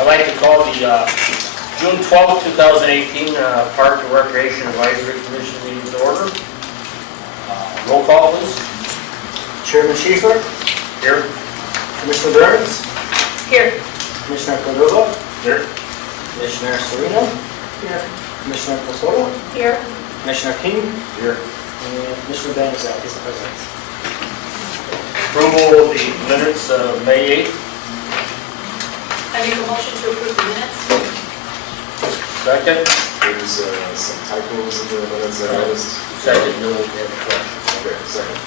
I'd like to call the June 12th, 2018 Park and Recreation Advisory Commission meeting to order. Roll call, please. Chairman Schieffer. Here. Commissioner Burns. Here. Commissioner Cordova. Here. Commissioner Serino. Here. Commissioner Cosola. Here. Commissioner King. Here. And Commissioner Banzak is the president. Approval of the minutes of May 8th. I make a motion to approve the minutes. Second. There's some typos in the minutes that I noticed. Second, no corrections. Okay, second.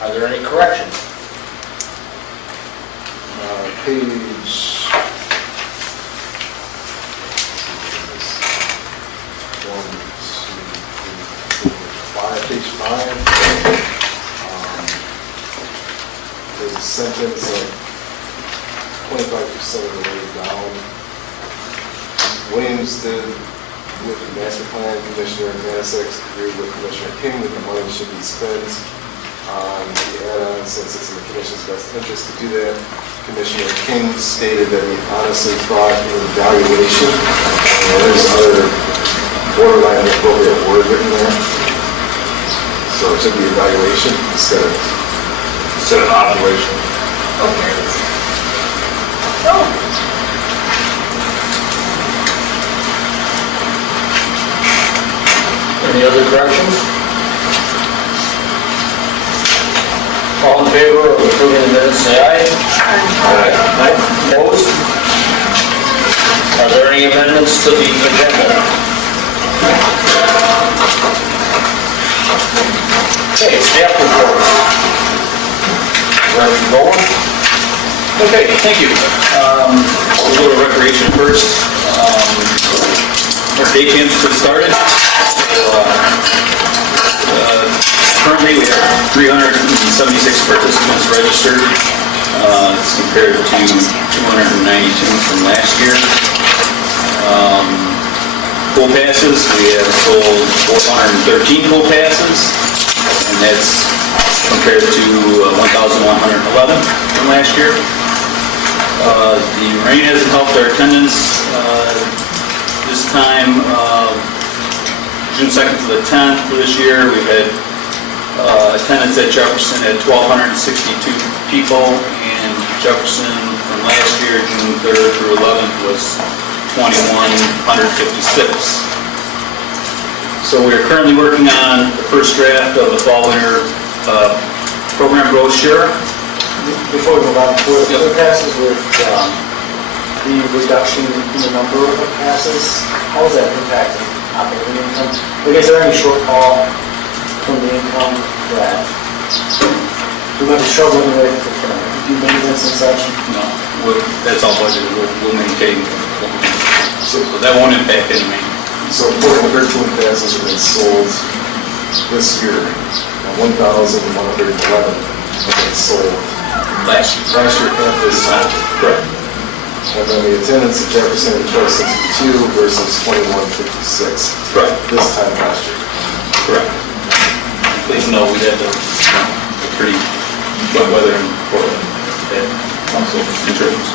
Are there any corrections? Page 5, page 5. There's a sentence of 25% of the way down. Williams did with the master plan, Commissioner Manasseh agreed with Commissioner King that the money should be spent on the add-on since it's in the Commission's best interest to do that. Commissioner King stated that he honestly thought an evaluation, and there's other borderline inappropriate word written there. So it should be evaluation instead of operation. Oh, here it is. Oh. Any other corrections? All in favor of approving the minutes, say aye. Aye. Opposed? Are there any amendments to the agenda? Okay, staff reports. Ready to go? Okay, thank you. We'll go to recreation first. Our day camps have started. Currently, we have 376 participants registered. It's compared to 292 from last year. Pool passes, we have sold 413 pool passes, and that's compared to 1,111 from last year. The rain hasn't helped our attendance this time. June 2nd to the 10th for this year, we've had attendance at Jefferson at 1,262 people, and Jefferson from last year, June 3rd through 11th, was 2,156. So we are currently working on the first draft of the fall-winter program brochure. Before we move on, for the passes with the reduction in the number of passes, how is that impacting operating income? Like, is there any shortfall from the income that we might be struggling with do maintenance and such? No, that's all budgeted. We'll maintain. So that won't impact any maintenance. So 413 passes have been sold this year, and 1,111 have been sold Last year. at this time. Correct. And then the attendance at Jefferson at 1,262 versus 2,156 this time last year. Correct. Please know we had the pretty wet weather in Portland. That also contributes.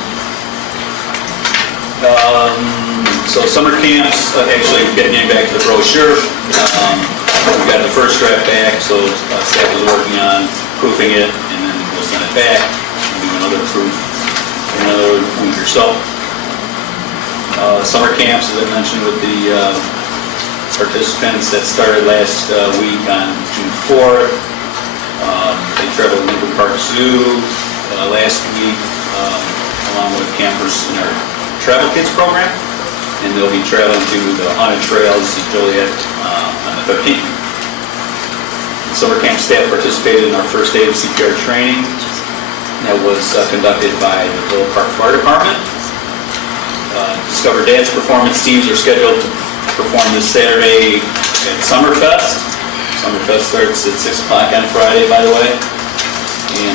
So summer camps, actually getting back to the brochure, we got the first draft back, so staff is working on proofing it, and then we'll send it back and do another proof in another week or so. Summer camps, as I mentioned, with the participants that started last week on June 4th. They traveled to Lincoln Park Zoo last week, along with campers in our Travel Kids program, and they'll be traveling to the haunted trails in Joliet on the 13th. The summer camp staff participated in our first day of CPR training that was conducted by the Villa Park Fire Department. Discover Dance performance teams are scheduled to perform this Saturday at Summerfest. Summerfest starts at 6 o'clock on Friday, by the way, and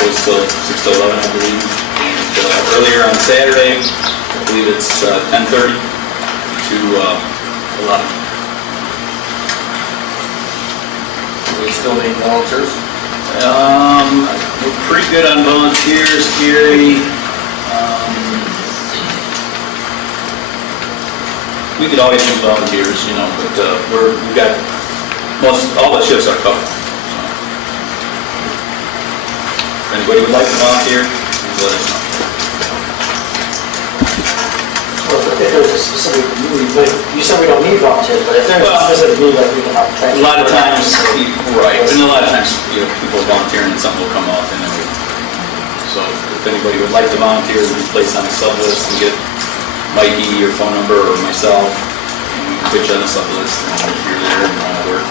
goes till 6 to 11, I believe. And earlier on Saturday, I believe it's 10:30 to 11. We still need volunteers? We're pretty good on volunteers, Gary. we could always use volunteers, you know, but we've got, all the shifts are covered. So, if anybody would like to volunteer, please let us know. Well, if there's a specific need, like, you said we don't need volunteers, but if there's a specific need, like we can help train. A lot of times, right, and a lot of times, you know, people are volunteering and something will come up and then we, so if anybody would like to volunteer, we can place on a sub list and get Mikey, your phone number, or myself, and we can put you on the sub list and if you're there and want to work.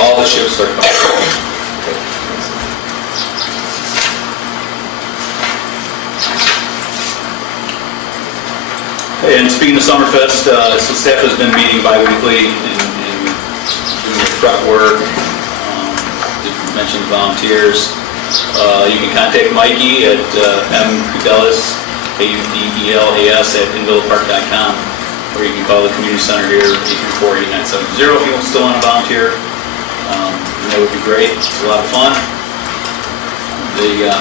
All the shifts are covered. And speaking of Summerfest, so staff has been meeting bi-weekly and doing the prep work. Did mention volunteers. You can contact Mikey at mkudelas, KUDELAS@invillapark.com, or you can call the community center here, 834-8970 if you still want to volunteer. That would be great. It's a lot of fun. The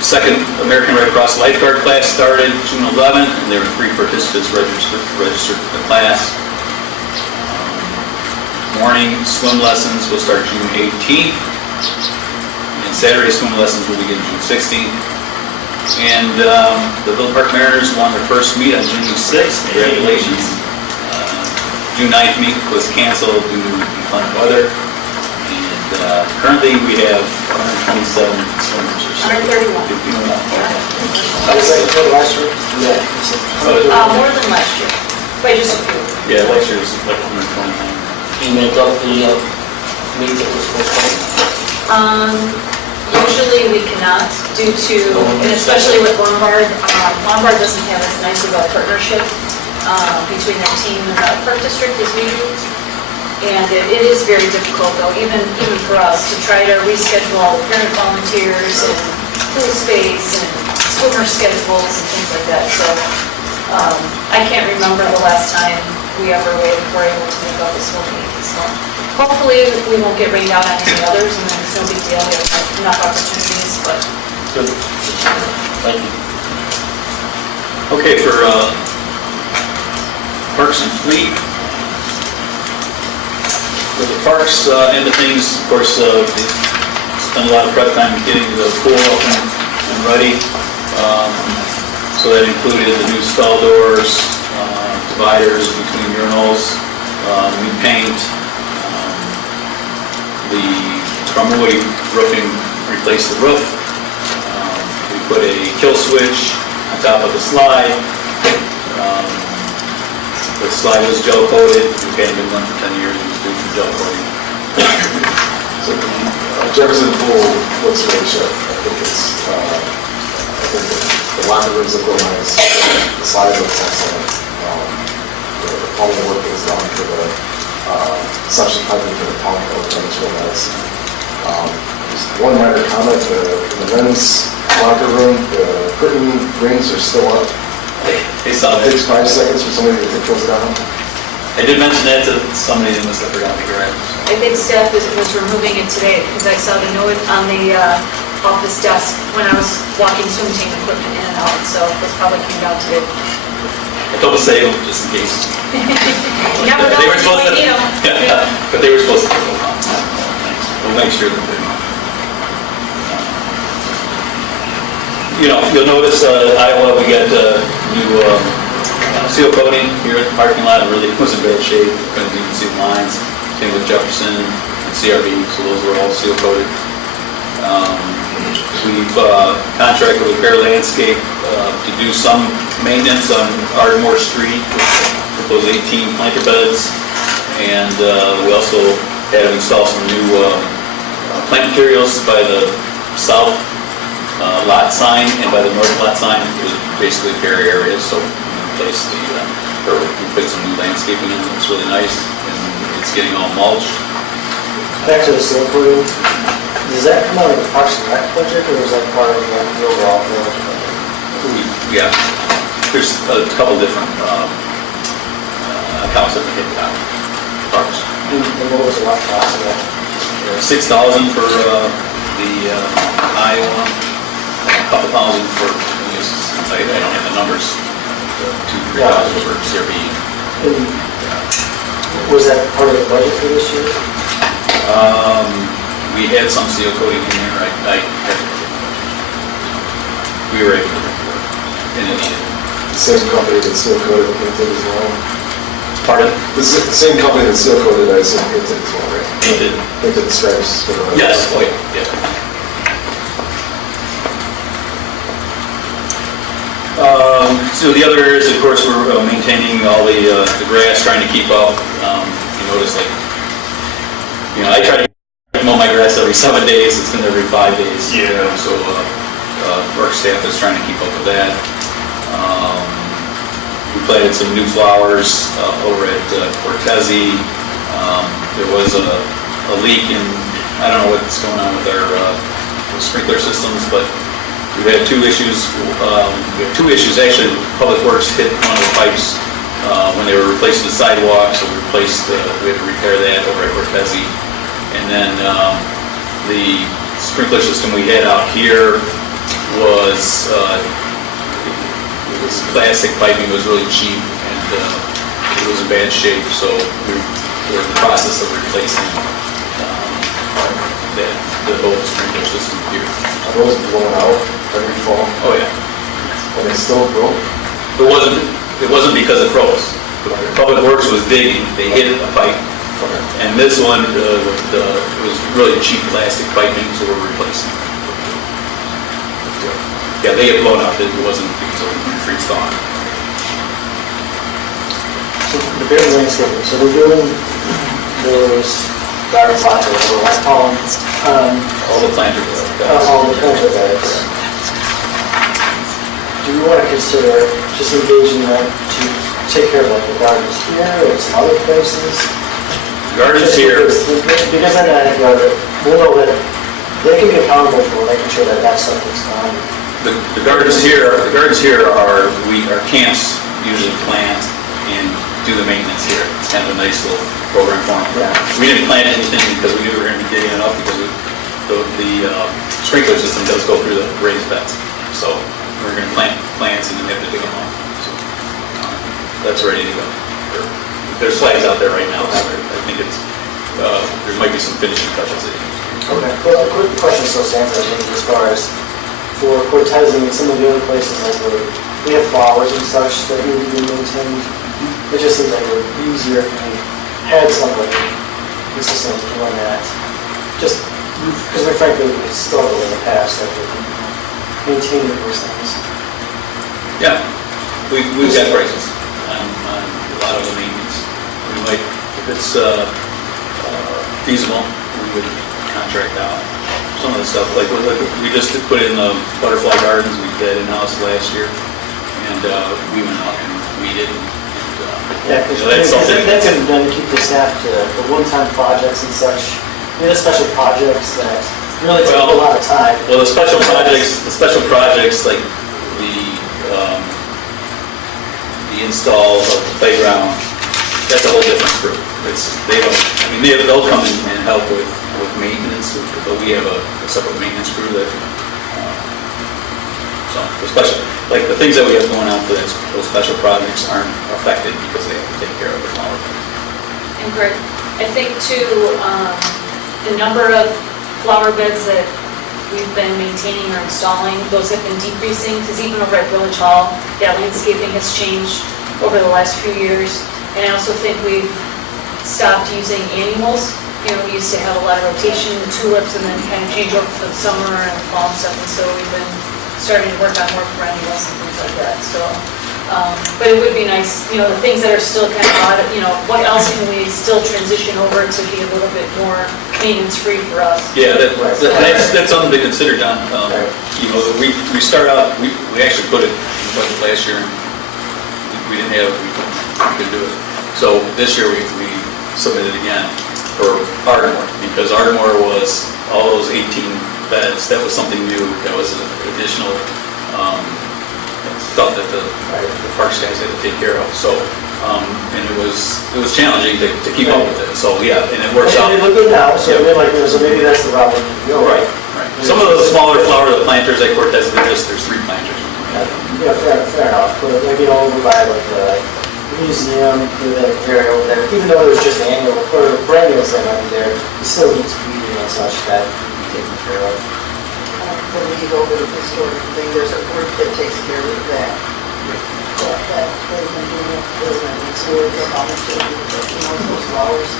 second American Red Cross lifeguard class started June 11th, and there were 3 participants registered for the class. Morning swim lessons will start June 18th, and Saturday swim lessons will begin June 16th. And the Villa Park Mariners won their first meet on June 6th. Congratulations. June 9th meet was canceled due to inclement weather. And currently we have 127 swimmers or so. 131. Was that for last year? Yeah. More than last year, by just a few. Yeah, last year was like 129. You make up the meet that was postponed? Usually we cannot due to, and especially with Lombard, Lombard doesn't have as nice of a partnership between their team and the park district as we do. And it is very difficult though, even for us, to try to reschedule all the parent volunteers and pool space and swimmer schedules and things like that. So I can't remember the last time we ever were able to make up a swim meet. So hopefully we won't get rained out on any others, and then it's no big deal. We have enough opportunities, but. Good. Thank you. Okay, for Parks and Fleet, for the parks end of things, of course, we spent a lot of prep time getting the pool open and ready. So that included the new stall doors, dividers between urinals, new paint, the Trumwood roofing replaced the roof. We put a kill switch on top of the slide. The slide was gel coated. It hadn't been done for 10 years. It was due for gel coating. So Jefferson Pool looks really sharp. I think the locker rooms look real nice. The slide looks excellent. The plumbing work is done for the suction piping for the pump. Looks real nice. Just one minor comment, in the men's locker room, the curtain rings are still up. They saw It that. takes 5 seconds for somebody to take those down. I did mention that to somebody that must have forgotten to grab. I think staff was removing it today because I saw the note on the office desk when I was walking swim team equipment in and out, so it probably came down today. I told them to save them just in case. You never know They were when supposed you to, need 'em. yeah, but they were supposed to take them off. We'll make sure that they. You know, you'll notice Iowa, we got new seal coating here at the parking lot. It really was in bad shape. Couldn't even see the lines. Same with Jefferson and CRV, so those were all seal coated. We've contracted with Bear Landscape to do some maintenance on Ardmore Street with those 18 planter beds. And we also have installed some new plant materials by the south lot sign and by the north lot sign. It was basically bare areas, so we replaced we put some new landscaping in. It's really nice, and it's getting all mulched. Back to the seal coating, does that come out of the Parks and Rec budget, or is that part of the overall village budget? Yeah, there's a couple different accounts that we hit out. Parks. And what was the rough cost of that? $6,000 for the Iowa, a couple thousand for, I don't have the numbers. $2,000 for CRP. And was that part of the budget for this year? We had some seal coating in there, we were able to work, and it needed. The same company that seal coated and painted as well? Pardon? The same company that seal coated, I assume painted as well, right? Painted. Painted the stripes for the... Yes, oh yeah. So the other areas, of course, we're maintaining all the grass, trying to keep up. You notice, like, I try to mow my grass every 7 days. It's been every 5 days. Yeah. So work staff is trying to keep up with that. We planted some new flowers over at Cortez II. There was a leak, and I don't know what's going on with our sprinkler systems, but we've had two issues. We have two issues, actually. Public Works hit one of the pipes when they were replacing the sidewalk, so we had to repair that over at Cortez II. And then the sprinkler system we had out here was plastic piping, was really cheap, and it was in bad shape, so we're in the process of replacing the whole sprinkler system here. Are those blown out every fall? Oh yeah. And they still broke? It wasn't because it froze. Public Works was digging, they hit a pipe, and this one it was really cheap plastic piping, so we're replacing. Yeah, they get blown out. It wasn't because of freeze thaw. So the big landscaping, so we're doing those garden plots or whatever I call them. All the planters. All the planter beds. Do we want to consider just engaging them to take care of like the gardens here or some other places? Gardens here. Because then I think we'll know that they can be accountable for making sure that that stuff is done. The gardens here are our camps usually plant and do the maintenance here. It's kind of a nice little program for them. Yeah. We didn't plant anything because we knew we were going to be digging it up because the sprinkler system does go through the raised beds. So we're going to plant plants and then have to dig them up. So that's ready to go. There's flags out there right now, so I think there might be some finishing touches that you need. Okay. Well, a quick question still stands, I think, as far as for Cortez and some of the other places like where we have flowers and such that need to be maintained. It just seems like it would be easier if we had somebody consistently doing that. Just because we frankly we struggled in the past that with maintaining those things. Yeah, we've got prices on a lot of the maintenance. We might, if it's feasible, we would contract out some of the stuff. Like we just put in the butterfly gardens we did in-house last year, and we went out and weeded. Yeah, because that's something. that's done to keep the staff to the one-time projects and such. The special projects that really take a lot of time. Well, the special projects like the install of the playground, that's a whole different group. They'll come in and help with maintenance, but we have a separate maintenance crew that. So for special, like the things that we have going on for those special projects aren't affected because they have to take care of the flower beds. And Greg, I think too, the number of flower beds that we've been maintaining or installing, those have been decreasing, because even over at Village Hall, that landscaping has changed over the last few years. And I also think we've stopped using annuals. We used to have a lot of rotation in the tulips and then kind of change over for the summer and fall and stuff, and so we've been starting to work on more perennials and things like that, so. But it would be nice, the things that are still kind of, what else can we still transition over to be a little bit more maintenance-free for us? Yeah, that's something to consider, John. We start out, we actually put it in the budget last year, and we couldn't do it. So this year we submitted again for Ardmore, because Ardmore was all those 18 beds. That was something new. That was an additional stuff that the parks guys had to take care of. So, and it was challenging to keep up with it. So yeah, and it works out. They look good now, so so maybe that's the route we can go. Right. Some of the smaller flower planters like Cortez, there's 3 planters. Yeah, fair enough, but like, over by like the museum, the area over there, even though there's just annual, or perennials that might be there, it still needs weeding and such that taken care of. The lead over the historic thing, there's a group that takes care of that. That they've been doing it, so they're volunteering, those flowers.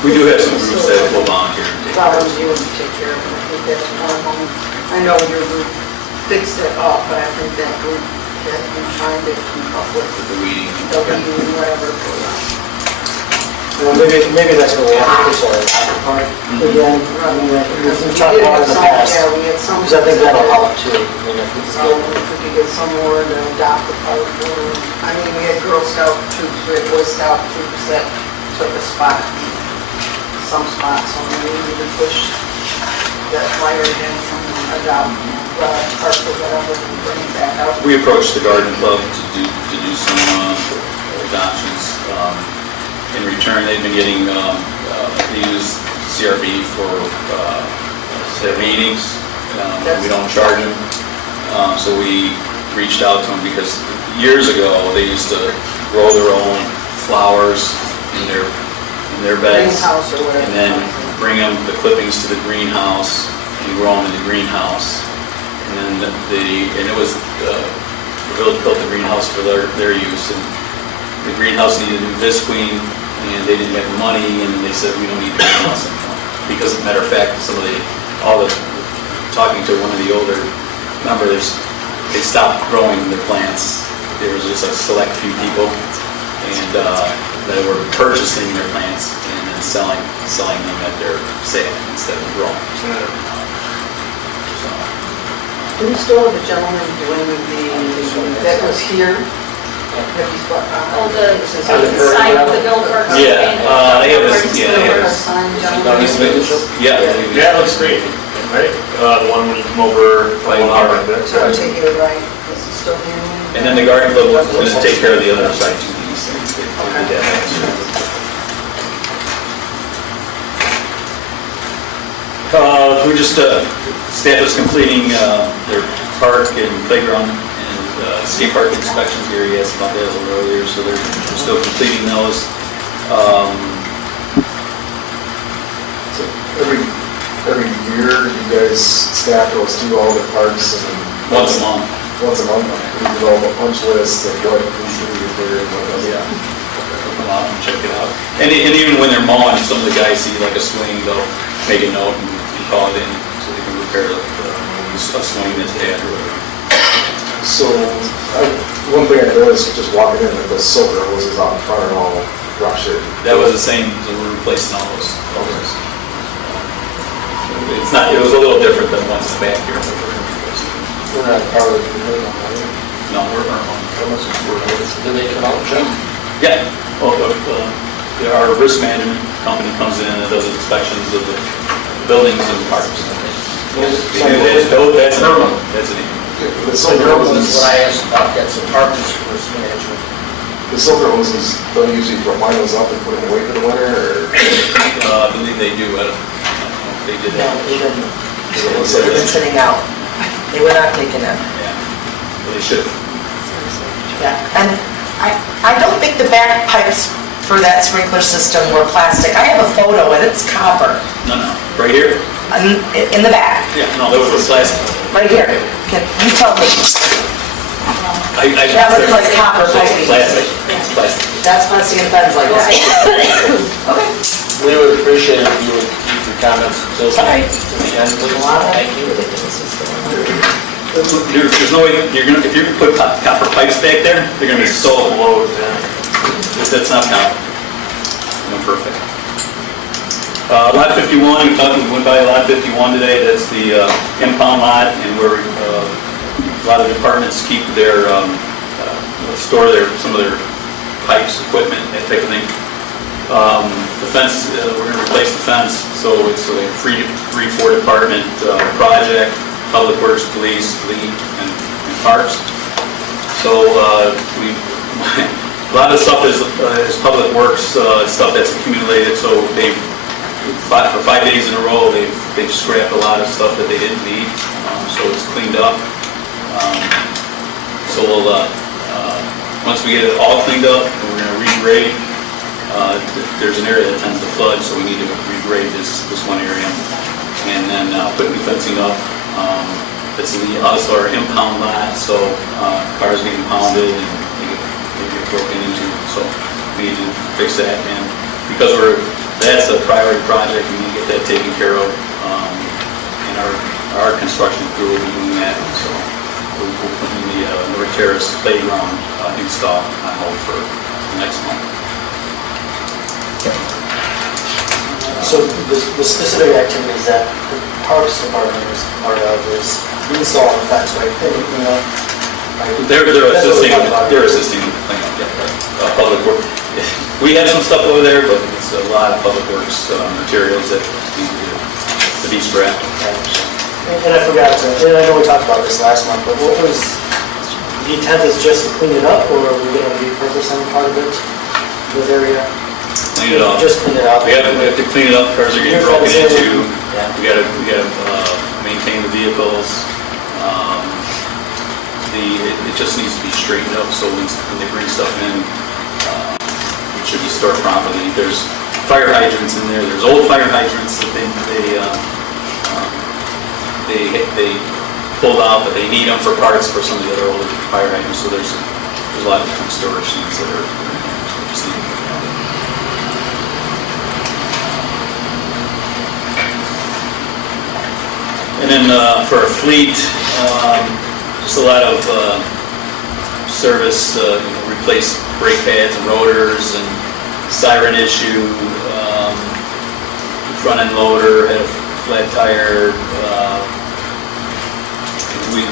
We do have some groups that will volunteer. to take care of it. Volunteer to take care of it, I think that's one of them. I know your group fixed it up, but I think that group has been trying to keep up with The weeding. the weeding, whatever, for Well, maybe that's what we have to push our part. Again, I mean, we've talked about it in the past, Yeah, we had some. because I think that'll help too. I mean, if we So if we could get somewhere to adopt the park, I mean, we had Girl Scout troops, we had Boy Scout troops that took a spot, some spots, so maybe we could push that flyer again, some adopt park or whatever, and bring it back out. We approached the garden club to do some adoptions. In return, they've been getting, they use CRB for their meetings. We don't charge them. So we reached out to them because years ago, they used to grow their own flowers in their beds. Greenhouse or whatever. And then bring them, the clippings to the greenhouse and grow them in the greenhouse. And then it was, the village built the greenhouse for their use. And the greenhouse needed a new visqueen, and they didn't have the money, and they said, we don't need the greenhouse anymore. Because, as a matter of fact, talking to one of the older members, they stopped growing the plants. There was just a select few people, and that were purchasing their plants and then selling them at their sale instead of growing. So, Do we still have a gentleman doing that was here? Oh, the sign of the Bill Park. Yeah, they have this, yeah, they have this. Yeah. Yeah, it looks great, right? The one when you come over, Like, So I'm taking it right, this is still here. And then the garden club was going to take care of the other side too. They did that last year. We just, staff is completing their park and playground and skate park inspections. Gary asked about that a little earlier, so they're still completing those. So every year, you guys, staff goes through all the parks and. Once a month. Once a month, we develop a punch list of what contributed there and what doesn't. Yeah. Come out and check it out. And even when they're mowing, some of the guys see like a swing, they'll make a note and call it in so they can repair a swing that's bad or whatever. So, one thing I noticed just walking in, that the silver hoses out in front are all ruptured. That was the same, so we're replacing all those. It's not, it was a little different than the ones in the back here. But we're gonna replace them. We're not part of the, No, we're on. do they come out and check? Yeah, well, our risk management company comes in and does inspections of the buildings and parks. They do that. Oh, that's an problem. That's an issue. The silver That's hoses, what I asked about, that's apartments risk management. the silver hoses, don't you usually line those up and put them away for the winter, or? I believe they do. I don't know if they did No, that. they didn't. It looks like They've been it's- sitting out. They were not taken in. Yeah, well, they should. Yeah, and I don't think the back pipes for that sprinkler system were plastic. I have a photo and it's copper No, right here? in the back, Yeah, no, that was plastic. right here. Can you tell me? That looks like copper piping. Plastic, it's plastic. That's plastic and pens like that. Okay. We would appreciate it if you would keep your comments until the Sorry. end, please. Thank you. There's no way, if you're gonna put copper pipes back there, they're gonna be so low. That's not copper. No, perfect. Lot 51, we went by lot 51 today, that's the impound lot, and where a lot of departments keep their, store some of their pipes, equipment, that type of thing. The fence, we're gonna replace the fence, so it's a 3-4 department project, Public Works, Police, Fleet, and Parks. So a lot of stuff is Public Works stuff that's accumulated, so for 5 days in a row, they've scrapped a lot of stuff that they didn't need, so it's cleaned up. So we'll, once we get it all cleaned up, we're gonna regrade. There's an area that tends to flood, so we need to regrade this one area. And then put new fencing up. It's also our impound lot, so cars get impounded and they get broken into. So we need to fix that. And because that's a priority project, we need to get that taken care of. And our construction crew will be doing that. So we'll put in the North Terrace playground install on hold for next month. So the specific activities that the Parks Department is part of is install the fence, right? You know, like- They're That's what assisting, we're talking about. they're assisting with cleanup, public work. We have some stuff over there, but it's a lot of public works materials that need to be scrapped. And I forgot to, and I know we talked about this last month, but what was, the intent is just to clean it up, or are we gonna repurpose any part of it, this area? Clean it up. Just clean it up. We have to clean it up, cars are getting broken into. Yeah. We gotta maintain the vehicles. It just needs to be straightened up, so when they bring stuff in, it should be stored properly. There's fire hydrants in there, there's old fire hydrants that they pulled out, but they need them for parts for some of the other older fire hydrants, so there's a lot of different storage things that are, just need to be done. And then for our fleet, just a lot of service, replace brake pads and rotors and siren issue, front end loader had a flat tire.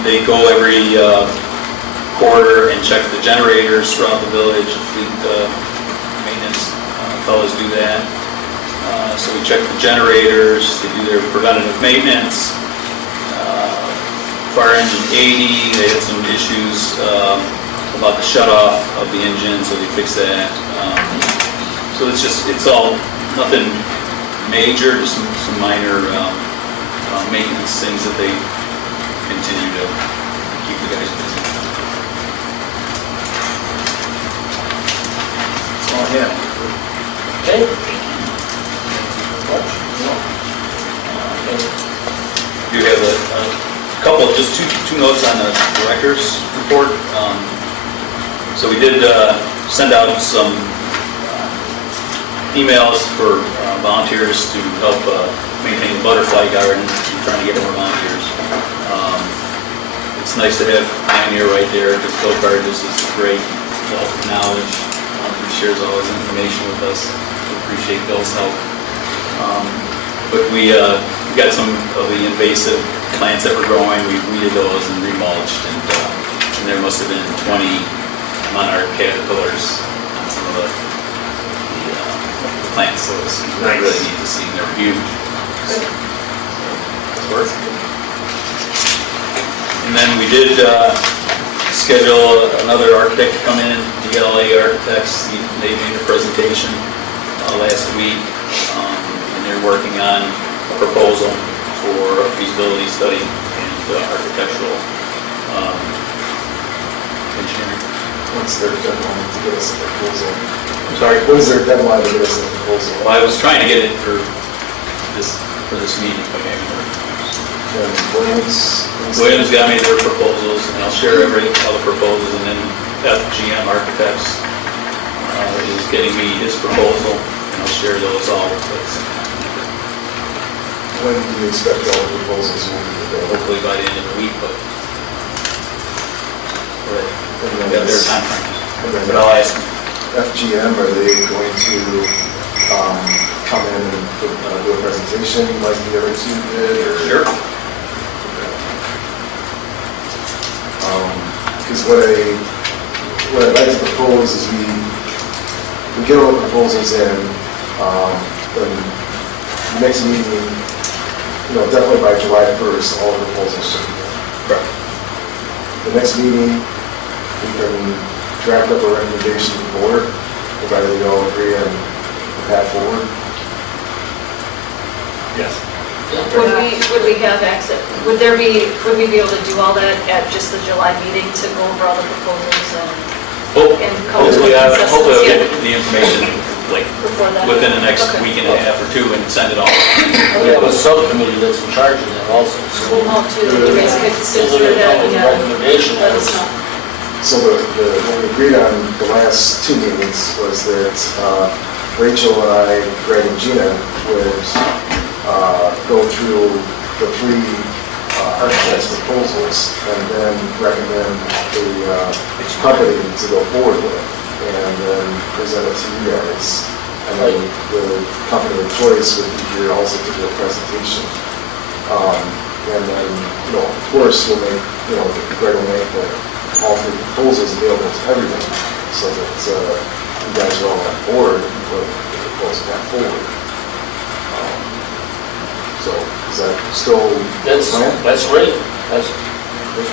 They go every quarter and check the generators throughout the village. Fleet maintenance fellows do that. So we check the generators, they do their preventative maintenance. Fire engine 80, they had some issues about the shut-off of the engine, so they fixed that. So it's all, nothing major, just some minor maintenance things that they continue to keep the guys busy. That's all I have. Okay. You have a couple, just two notes on the director's report. So we did send out some emails for volunteers to help maintain the butterfly garden. We're trying to get more volunteers. It's nice to have Pioneer right there. Bill Burgess is a great wealth of knowledge. He shares all his information with us. We appreciate Bill's help. But we got some of the invasive plants that were growing. We weeded those and remulched, and there must have been 20 monarch caterpillars on some of the plants. So it's really neat to see. They're huge. And then we did schedule another architect to come in, DLA Architects. They made a presentation last week, and they're working on a proposal for a feasibility study and architectural engineering. What's their deadline to get us a proposal? I'm sorry? What is their deadline to get us a proposal? Well, I was trying to get it for this meeting, but maybe not. Williams got me their proposals, and I'll share all the proposals, and then FGM Architects is getting me his proposal, and I'll share those all with us. When do you expect all the proposals will be available? Hopefully by the end of the week, but we got their time frames. But I'll ask them. FGM, are they going to come in and do a presentation like the other two did? Or? Sure. Because what I'd like to propose is we get all the proposals in, then next meeting, definitely by July 1st, all the proposals should be done. Correct. The next meeting, we can draft up a recommendation to the board, provided we all agree on the path forward. Yes. Would we have access, would we be able to do all that at just the July meeting to go over all the proposals and come to Hopefully, a hopefully I'll get consensus? the information like Before that? within the next Okay. week and a half or two and send it off. We have a subcommittee that's in charge of that also, so. We'll know to basically consider that, yeah, Recommendation. let us know. So what we agreed on the last two meetings was that Rachel and I, Greg and Gina would go through the three architects' proposals and then recommend the company to go forward with, and then present it to you guys. And then the company of choice would be here also to do a presentation. And then, of course, we'll make, Greg will make all three proposals available to everyone, so that you guys are all on board with the proposal going forward. So, is that still the plan? That's great. That's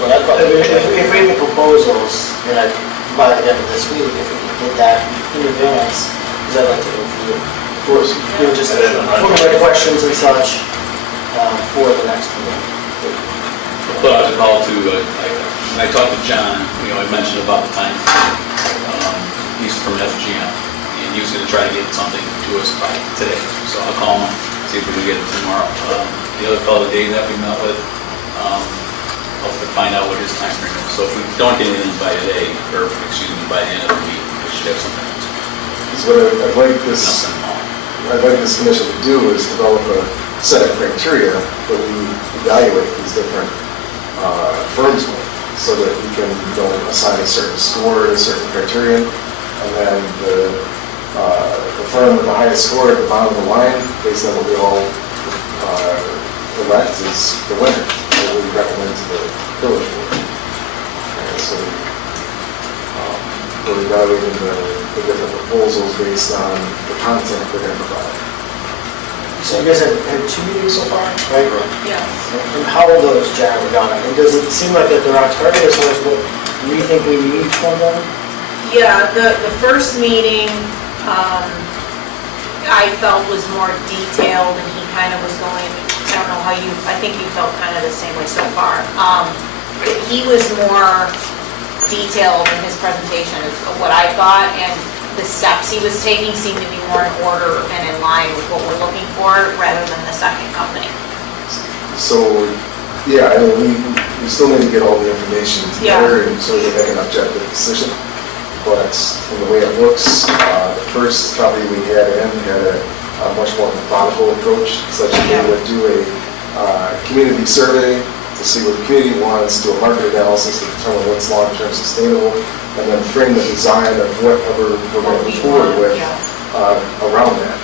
what I thought. If we have the proposals, by the end of this week, if we can get that in advance, because I'd like to go through it. Of course. Just formulate questions and such for the next meeting. Put out a call to, when I talked to John, I mentioned about the time. He's from FGM, and he was gonna try to get something to us by today. So I'll call him, see if we can get it tomorrow. The other fellow, Dave, that we met with, hopefully find out what his time frame is. So if we don't get anything by today, or excuse me, by the end of the week, we should have something. Because what I'd like this commission to do is develop a set of criteria that we evaluate these different firms with, so that we can assign a certain score, a certain criterion, and then the firm with the highest score at the bottom of the line, based on what we all elect, is the winner that we recommend to the village board. And so we're evaluating the different proposals based on the content they're going to provide. So you guys have had 2 meetings so far, right? Yeah. And how are those generally done? I mean, does it seem like that they're on target as far as what we think we need from them? Yeah, the first meeting, I felt was more detailed, and he kind of was going, I don't know how you, I think you felt kind of the same way so far. He was more detailed in his presentation is what I thought, and the steps he was taking seemed to be more in order and in line with what we're looking for, rather than the second company. So, yeah, I mean, we still need to get all the information together and so we make an objective decision. But from the way it looks, the first company we had a much more methodical approach, such as we would do a community survey to see what the community wants, do a market analysis to determine what's long-term sustainable, and then frame the design of whatever we're going to move forward with around that.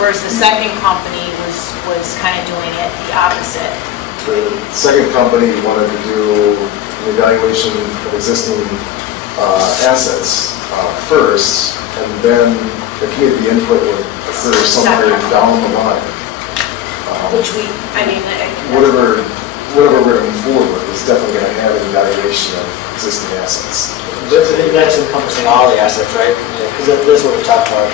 Whereas the second company was kind of doing it the opposite. The second company wanted to do an evaluation of existing assets first, and then the community input would occur somewhere down the line. Which we, I mean, Whatever we're going to move forward with is definitely going to have an evaluation of existing assets. That's encompassing all the assets, right? Because that's what we talked about.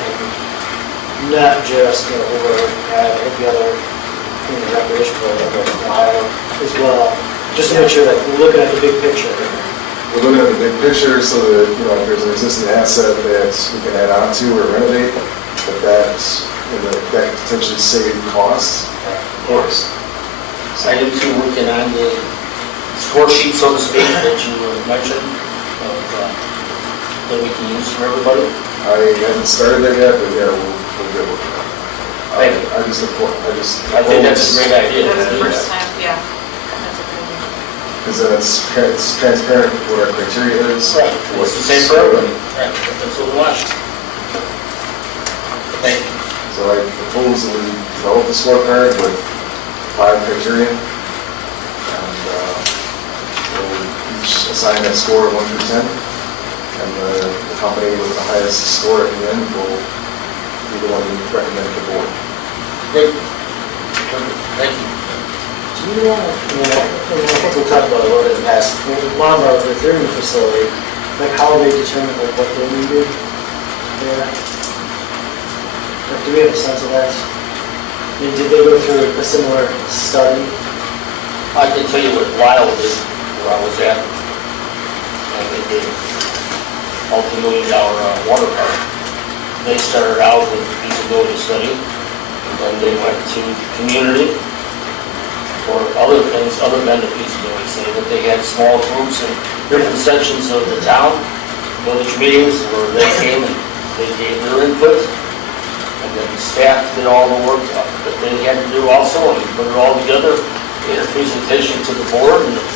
Not just, over at every other recreation program, but Ohio as well. Just to make sure that we're looking at the big picture. We're looking at the big picture so that, if there's an existing asset that we can add on to or renovate, that could potentially save costs, of course. Item 2, working on the score sheet, so to speak, that you mentioned, that we can use for everybody. I haven't started that yet, but yeah, we'll get working on it. Thank you. I think that's a great idea. that was the first time, yeah. That's a good idea. Because then it's transparent what our criteria is. Right, it's the same for everybody. Right, that's what we want. Thank you. So I propose that we develop a scorecard with 5 criteria. And we'll each assign a score of 1 through 10. And the company with the highest score at the end will be the one we recommend to the board. Great. Thank you. Do you want to, I think we talked about it a little bit in the past, with Lombard, with their new facility, like how they determine what they needed there? Like, do we have a sense of that? mean, did they go through a similar study? I can tell you what Lyle did, where I was at. And they did multi-million-dollar water park. They started out with a feasibility study, and then they went to the community for other things other than the feasibility study, but they had small groups in different sections of the town, village meetings where they came and they gave their input, and then staff did all the work that they had to do also, and put it all together, made a presentation to the board, and the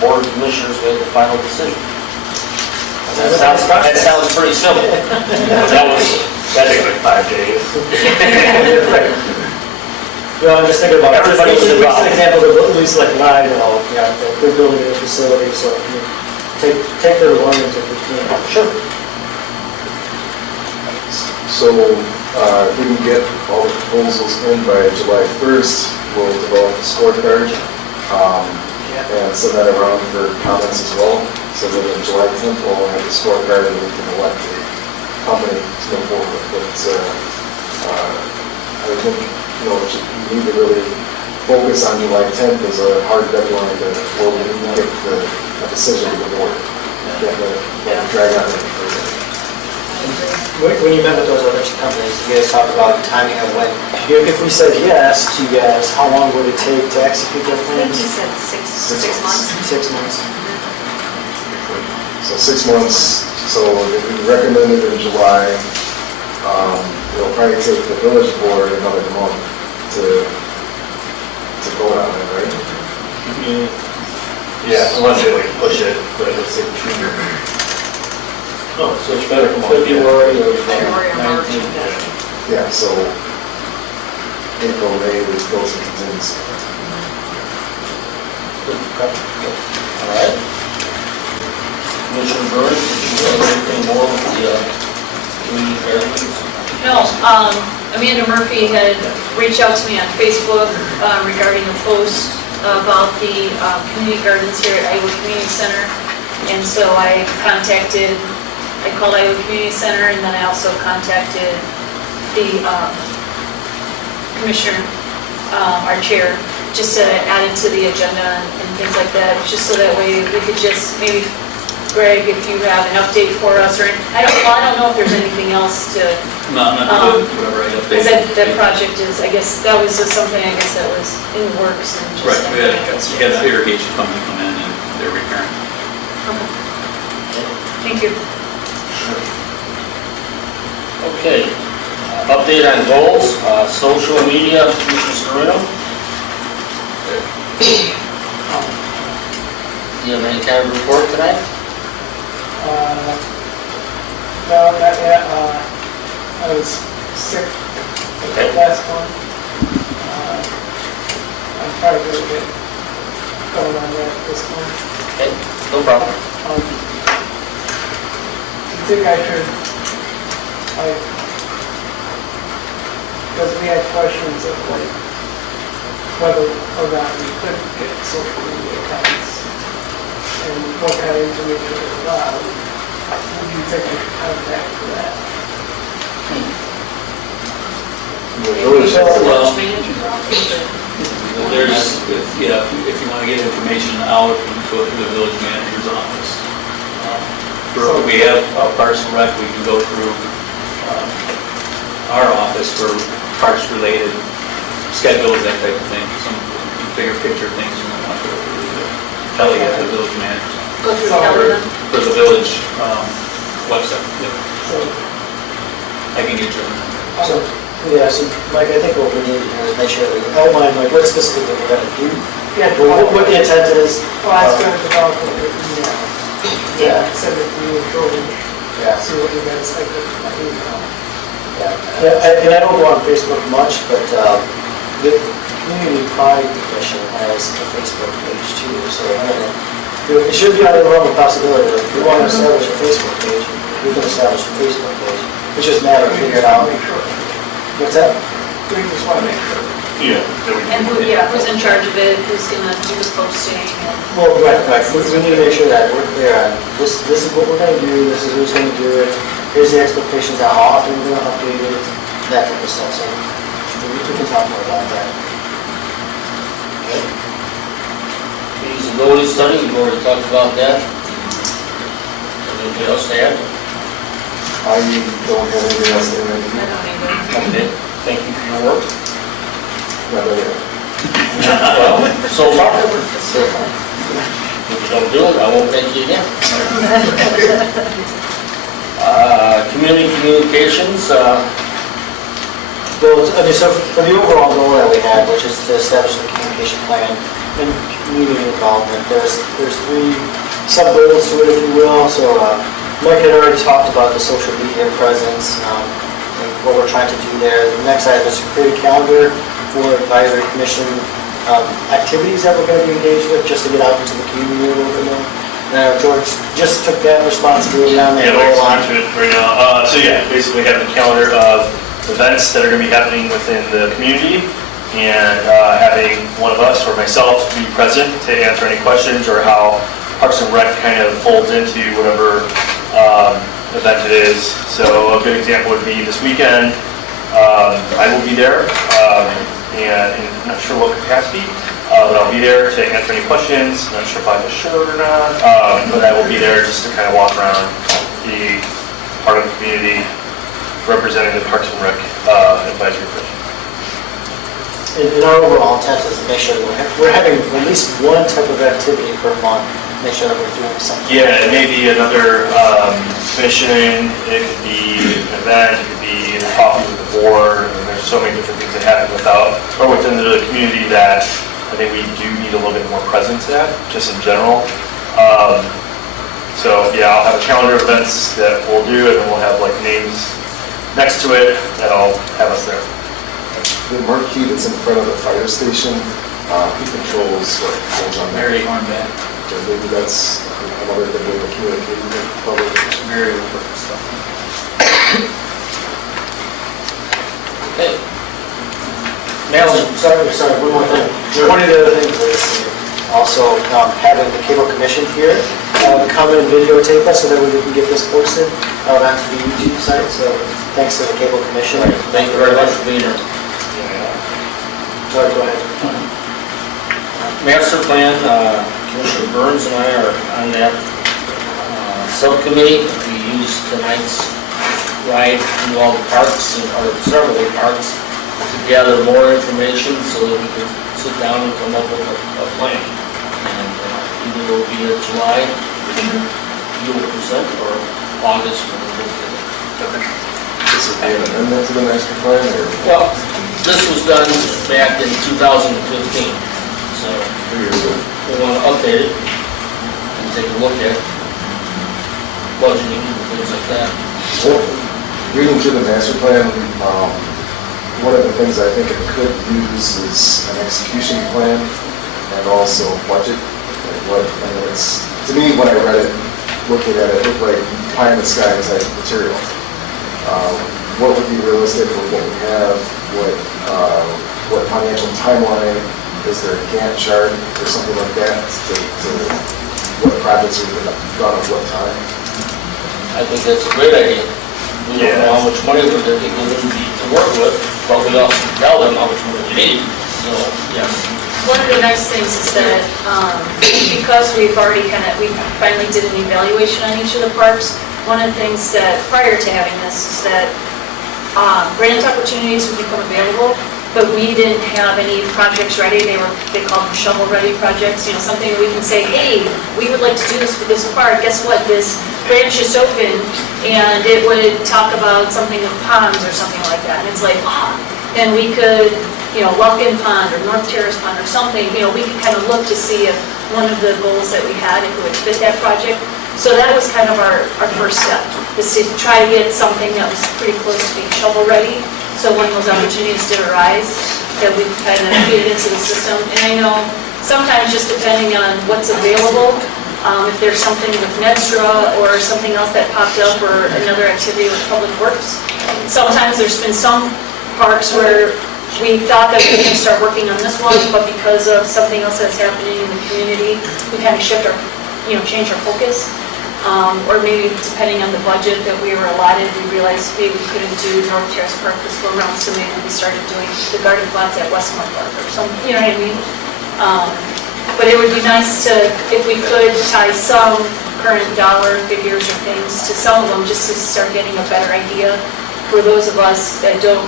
board of commissioners made the final decision. And that sounds pretty simple. But that Take like 5 days. Right. Well, I'm just thinking about, Everybody's just involved. an example, of at least like mine, you know, yeah, they're building a facility, so I mean, take their learnings if we can. Sure. So, if we can get all the proposals in by July 1st, we'll develop a scorecard, and send that around for comments as well. So that on July 10th, we'll have the scorecard and we can elect a company to move forward with. But, I think, you know, we need to really focus on July 10th as a hard deadline where we can get a decision to the board. Can't let it drag on any further. When you met with those other companies, you guys talked about timing of when, if we said yes to you guys, how long would it take to execute their I think plans? he said six months. 6 months. So 6 months, so if we recommended in July, it'll probably take the village board another month to vote on it, right? Yeah, unless they like push it, but let's say 2 years. No, so it's better February or February or March. 19th. Yeah, so April, May, we built some contingency. All right. Commissioner Burns, did you have anything more with the community fairgrounds? No, Amanda Murphy had reached out to me on Facebook regarding a post about the community gardens here at Iowa Community Center. And so I called Iowa Community Center, and then I also contacted the commissioner, our chair, just to add it to the agenda and things like that, just so that way we could just maybe, Greg, if you have an update for us, or, I don't know if there's anything else to, Not good, whatever I because update. that project is, I guess, that was just something, I guess, that was in the works and just. Right, we had an irrigation company come in and they're repairing. Thank you. Okay, update on goals, social media, Commissioner Serino? Do you have any kind of report tonight? No, not yet. I was sick Okay. last month. I'm probably going to get going on that this month. Okay, no problem. I think I should, because we had questions of like whether or not we could get social media accounts and what kind of information is allowed. Who do you think I should contact for that? The village has a Well, Village manager's office, or- there's, if you want to get information out, you can go through the village manager's office. We have Parks and Rec, we can go through our office for parks-related schedules, that type of thing, some bigger picture things you might want to go through. Kelly at the village manager's office. Go through Kelly then? For the village website, yep. So, I can get you. So, yeah, so Mike, I think what we need to do is make sure that we outline like what specifically we're gonna do, yeah, what the intent is. well, I was going to develop an email. Yeah. Send it to you and Jordan, Yeah. see what you guys think of my email. Yeah, and I don't go on Facebook much, but the Community Pride Commission has a Facebook page too, so it should be out of the realm of possibility. If we want to establish a Facebook page, we can establish a Facebook page. It's just a matter of figuring out. What's that? We just want to make sure. Yeah. And who's in charge of it, who's gonna do the posting, and Well, right. We need to make sure that we're clear on this is what we're gonna do, this is who's gonna do it, here's the expectations, how often we're gonna update it, that type of stuff. So We can talk more about that. Okay. Feasibility study, we've already talked about that. Anything else to add? I don't have anything else to add. I don't either. Okay, thank you for your work. Not that yet. Well, so far. If you don't do it, I won't thank you again. Community communications, Well, I mean, so for the overall goal that we had, which is to establish the communication plan and community involvement, there's three sub-goals to it, if you will. So Mike had already talked about the social media presence and what we're trying to do there. The next item is to create a calendar for advisory commission activities that we're going to be engaged with, just to get out into the community a little bit more. Now, George just took that responsibility on that Yeah, role we're on. into it right now. So yeah, basically have a calendar of events that are going to be happening within the community, and having one of us or myself be present to answer any questions, or how Parks and Rec kind of folds into whatever event it is. So a good example would be this weekend. I will be there, and I'm not sure what capacity, but I'll be there to answer any questions. Not sure if I have a shirt or not, but I will be there just to kind of walk around, be part of the community, representing the Parks and Rec advisory commission. And our overall intent is to make sure that we're having at least one type of activity per month, make sure that we're doing something. Yeah, it may be another mission, it could be an event, it could be a coffee with the board, and there's so many different things that happen within the community that I think we do need a little bit more presence at, just in general. So yeah, I'll have a calendar of events that we'll do, and then we'll have like names next to it that'll have us there. The marquee that's in front of the fire station, he controls what goes on there. Very on that, So maybe that's another good way to communicate with the public. very important stuff. okay. Now, sorry, one more thing. One of the other things is also having the cable commission here come and videotape us so that we can get this posted out onto the YouTube site. So thanks to the cable commission. Thank you very much for being here. Sorry, go ahead. Master plan, Commissioner Burns and I are on that subcommittee. We used tonight's ride through all the parks, or several of the parks, to gather more information so that we can sit down and come up with a plan. And either it will be in July, you will present, or August when we look at it. This would be an amendment to the master plan, or Well, this was done back in 2015, so 3 years ago? we want to update it and take a look at budgeting and things like that. Well, reading through the master plan, one of the things I think it could use is an execution plan and also budget. To me, when I read it, looking at it, it looked like pie in the sky type material. What would be realistic with what we have? What financial timeline? Is there a Gantt chart or something like that to what projects are going to be done at what time? I think that's a great idea. We don't know how much money we're going to be given to work with, but we also tell them how much money we need, so, yes. One of the nice things is that, because we finally did an evaluation on each of the parks, one of the things that, prior to having this, is that grant opportunities would become available, but we didn't have any projects ready. They called them shovel-ready projects, something that we can say, hey, we would like to do this for this park. Guess what? This grant just opened, and it would talk about something with ponds or something like that. And it's like, and we could, Lufkin Pond or North Terrace Pond or something, we could kind of look to see if one of the goals that we had, if it would fit that project. So that was kind of our first step, is to try to get something that was pretty close to being shovel-ready. So when those opportunities did arise, that we kind of fit it into the system. And I know sometimes just depending on what's available, if there's something with Nedstra or something else that popped up or another activity with Public Works, sometimes there's been some parks where we thought that we were going to start working on this one, but because of something else that's happening in the community, we kind of change our focus. or maybe depending on the budget that we were allotted, we realized maybe we couldn't do North Terrace Park this go around, so maybe we started doing the garden plots at Westmore Park or something, you know what I mean? But it would be nice to, if we could tie some current dollar figures or things to some of them, just to start getting a better idea for those of us that don't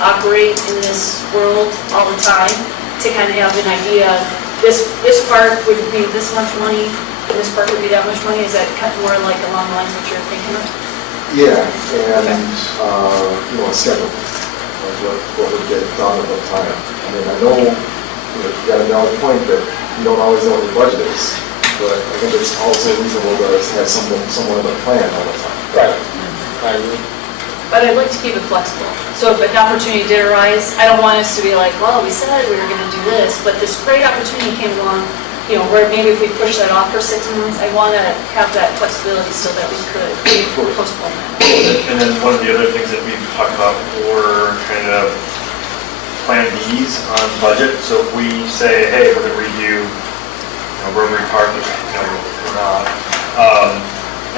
operate in this world all the time, to kind of have an idea, this park would be this much money, and this park would be that much money. Is that kind of more like along the lines of what you're thinking of? Yeah, and, a schedule, like what would get done at what time. I mean, I know, you got a valid point that you don't always know what your budget is, but I think it's also reasonable to have somewhat of a plan all the time. Right. I agree. But I'd like to keep it flexible. So if an opportunity did arise, I don't want us to be like, well, we said we were going to do this, but this great opportunity came along, where maybe if we push that off for 6 months, I want to have that flexibility so that we could postpone that. And then one of the other things that we've talked about were kind of plan Bs on budget. So if we say, hey, we're going to redo Rotary Park, we're not,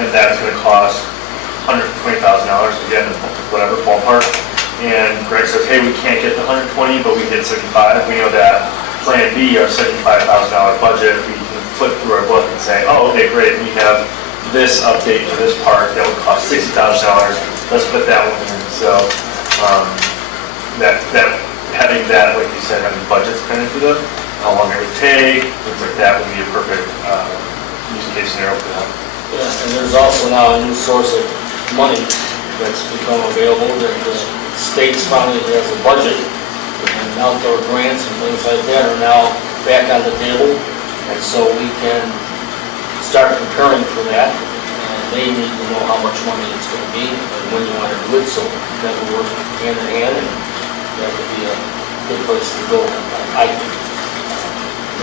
and that's going to cost $120,000, again, whatever ballpark, and Greg says, hey, we can't get the 120, but we get 75, we know that plan B, our $75,000 budget, we can flip through our book and say, oh, okay, great, we have this update to this park that would cost $60,000, let's put that one in. So that having that, like you said, having budgets kind of to them, how long it would take, things like that would be a perfect use case scenario for them. Yeah, and there's also now a new source of money that's become available, that the states finally has a budget, and outdoor grants and things like that are now back on the table, and so we can start preparing for that, and they need to know how much money it's going to be and when you want to do it, so that will work hand in hand, and that would be a good place to go, I think.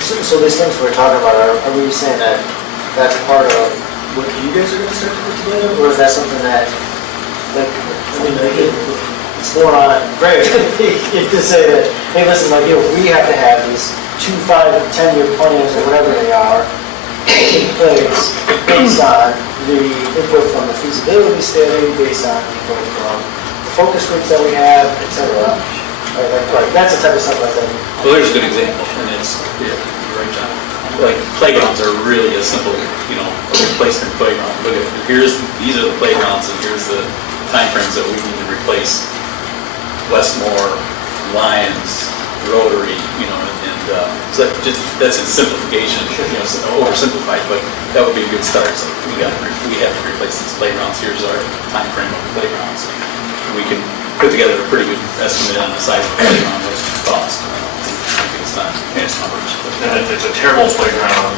So these things we're talking about, are we saying that that's part of what you guys are going to start to put together, or is that something that, it's more on Greg to say that, hey, listen, we have to have these 2, 5, 10-year plans or whatever they are in place based on the input from the feasibility study, based on input from the focus groups that we have, et cetera. Right, that's the type of stuff like that. Well, there's a good example, and it's, you're right, John. Like playgrounds are really a simple, a replacement playground. Look at, these are the playgrounds, and here's the timeframes that we need to replace Westmore, Lions, Rotary, and so that's a simplification, oversimplified, but that would be a good start. So we have to replace these playgrounds. Here's our timeframe of the playgrounds. We can put together a pretty good estimate on the size of the playground, what's it cost. It's not fancy numbers. And if it's a terrible playground,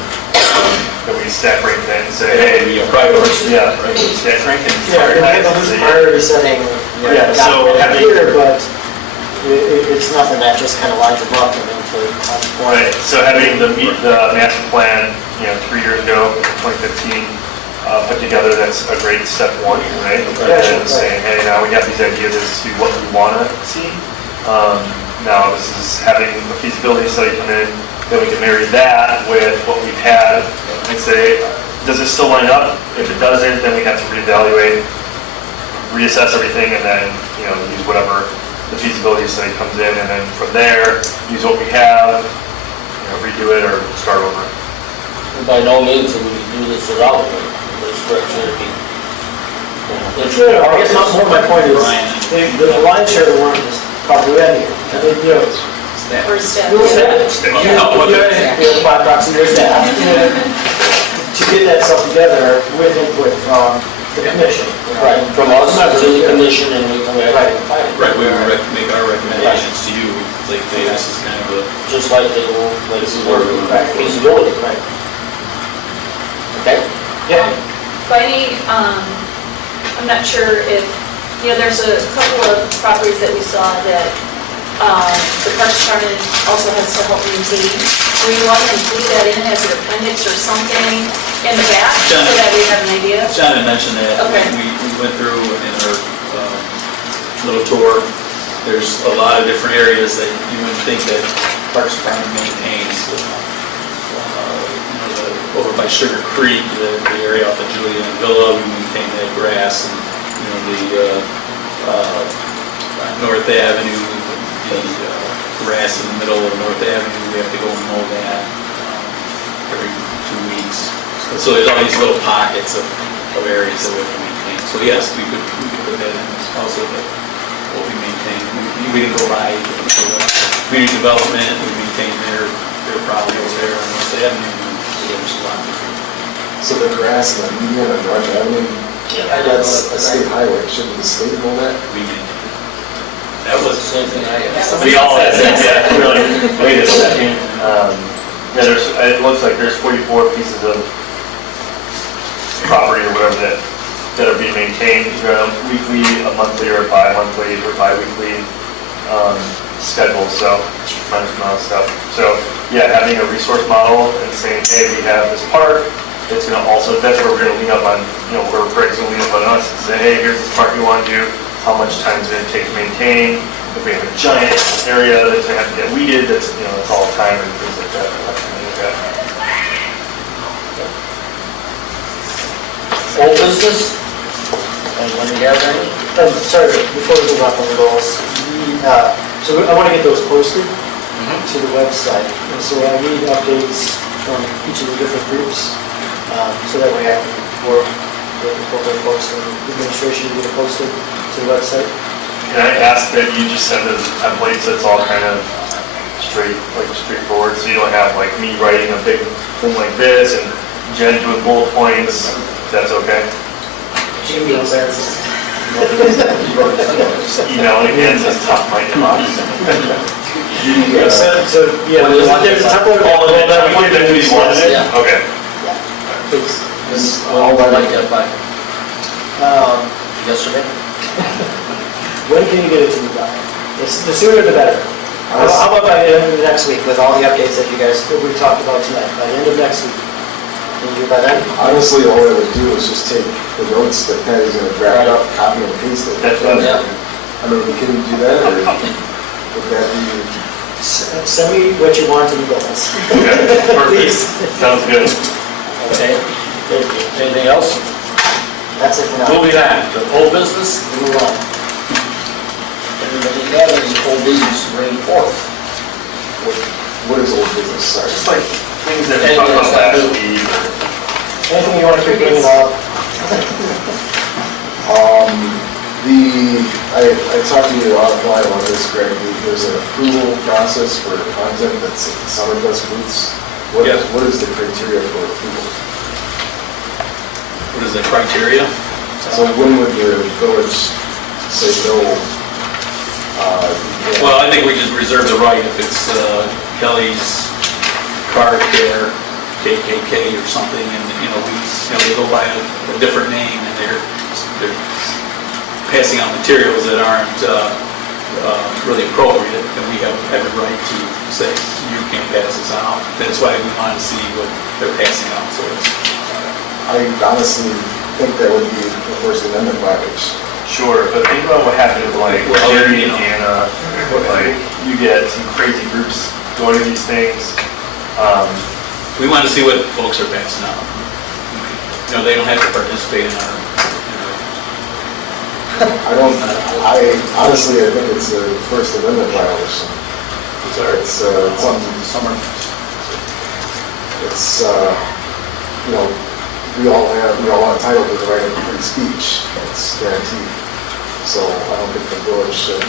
that we stack rank that and say, hey, we priority. Yeah, stack rank and Yeah, we have to lose priority setting. Yeah, so having, here, but it's nothing that just kind of lines them up and into right, so having the master plan, 3 years ago, 2015, put together, that's a great step one, right? Yeah, sure, And saying, hey, now we have these ideas as to what we want to see. Now this is having a feasibility study come in, then we can marry that with what we've had and say, does it still line up? If it doesn't, then we have to reevaluate, reassess everything, and then use whatever the feasibility study comes in, and then from there, use what we have, redo it or start over. And by no means will we do this without them. There's correction to be. Sure, I guess more my point is, the lion's share of the work is probably out here. Or step. By proxy, there's that. To get that stuff together with input from the commission. Right, from us to the commission, and we come back. Right, we would make our recommendations to you, like, hey, this is kind of Just like they will, like this is where we feasibility. Right. Okay? Yeah. By any, I'm not sure if, there's a couple of properties that we saw that the Parks Department also has to help maintain. Do you want to include that in as an appendix or something in the back, so that we have an idea? John had mentioned that. Okay. We went through in our little tour, there's a lot of different areas that you wouldn't think that Parks Department maintains. Over by Sugar Creek, the area off of Julian and Villa, we maintain that grass, and, the North Avenue, the grass in the middle of North Avenue, we have to go and mow that every 2 weeks. So there's all these little pockets of areas that we have to maintain. So yes, we could put that in also, but what we maintain, we didn't go by community development, we maintain their property over there on North Avenue, and there's a lot different. So the grass and the median on North Avenue, that's a state highway, shouldn't the state know that? We maintain. That was the same thing I had. We all had that, yeah, really. Wait a second. Yeah, it looks like there's 44 pieces of property or whatever that are being maintained, weekly, a monthly, or bi-monthly, or bi-weekly schedule, so tremendous amount of stuff. So, yeah, having a resource model and saying, hey, we have this park, it's gonna also, that's where we're gonna lean up on, where Greg's gonna lean up on us and say, hey, here's this park we wanna do, how much time is it gonna take to maintain, if we have a giant area that's gonna have to get weeded, that's, it's all time and things like that. Old business? Anyone have any? Sorry, before we move on from the goals, so I want to get those posted to the website. And so I need updates from each of the different groups, so that way I can work with the corporate folks and the administration to get it posted to the website. Can I ask that you just send us templates that's all kind of straightforward, so you don't have like me writing a big thing like this and Jen doing bullet points, if that's okay? Jimmy knows that. Just email it again, says top of my inbox. So, yeah, there's a template. Yeah. Okay. Please. I'll like that by yesterday. When can you get it to me by? The sooner the better. How about by the end of the next week with all the updates that we talked about tonight? By the end of next week? Can you do it by then? Honestly, all I would do is just take the notes that Patty's gonna draft up, copy and paste it. That's what Yeah. I mean, can you do that, or would that be? Send me what you want in the goals. Okay, perfect. Please. Sounds good. Okay. Anything else? That's it for now. Moving on to old business, move on. Anybody have any old business to bring forth? What is old business, sorry? Just like things that we talked about last week. Anything you want to keep bringing up? I talked to you offline about this, Greg. There's an approval process for content that's at the Summerfest booths. What is the criteria for approval? What is the criteria? So when would the village say no? Well, I think we just reserve the right if it's Kelly's Car Care, KKK or something, and, they go by a different name, and they're passing out materials that aren't really appropriate, and we have every right to say, you can't pass this out. That's why we want to see what they're passing out, so it's... I honestly think that would be the First Amendment violation. Sure, but think about what happened with like Gary, Indiana, like you get some crazy groups going to these things. We want to see what folks are passing out. They don't have to participate in our... I honestly think it's a First Amendment violation. It's something, we all are entitled to the right of free speech. It's guaranteed. So I don't think the village should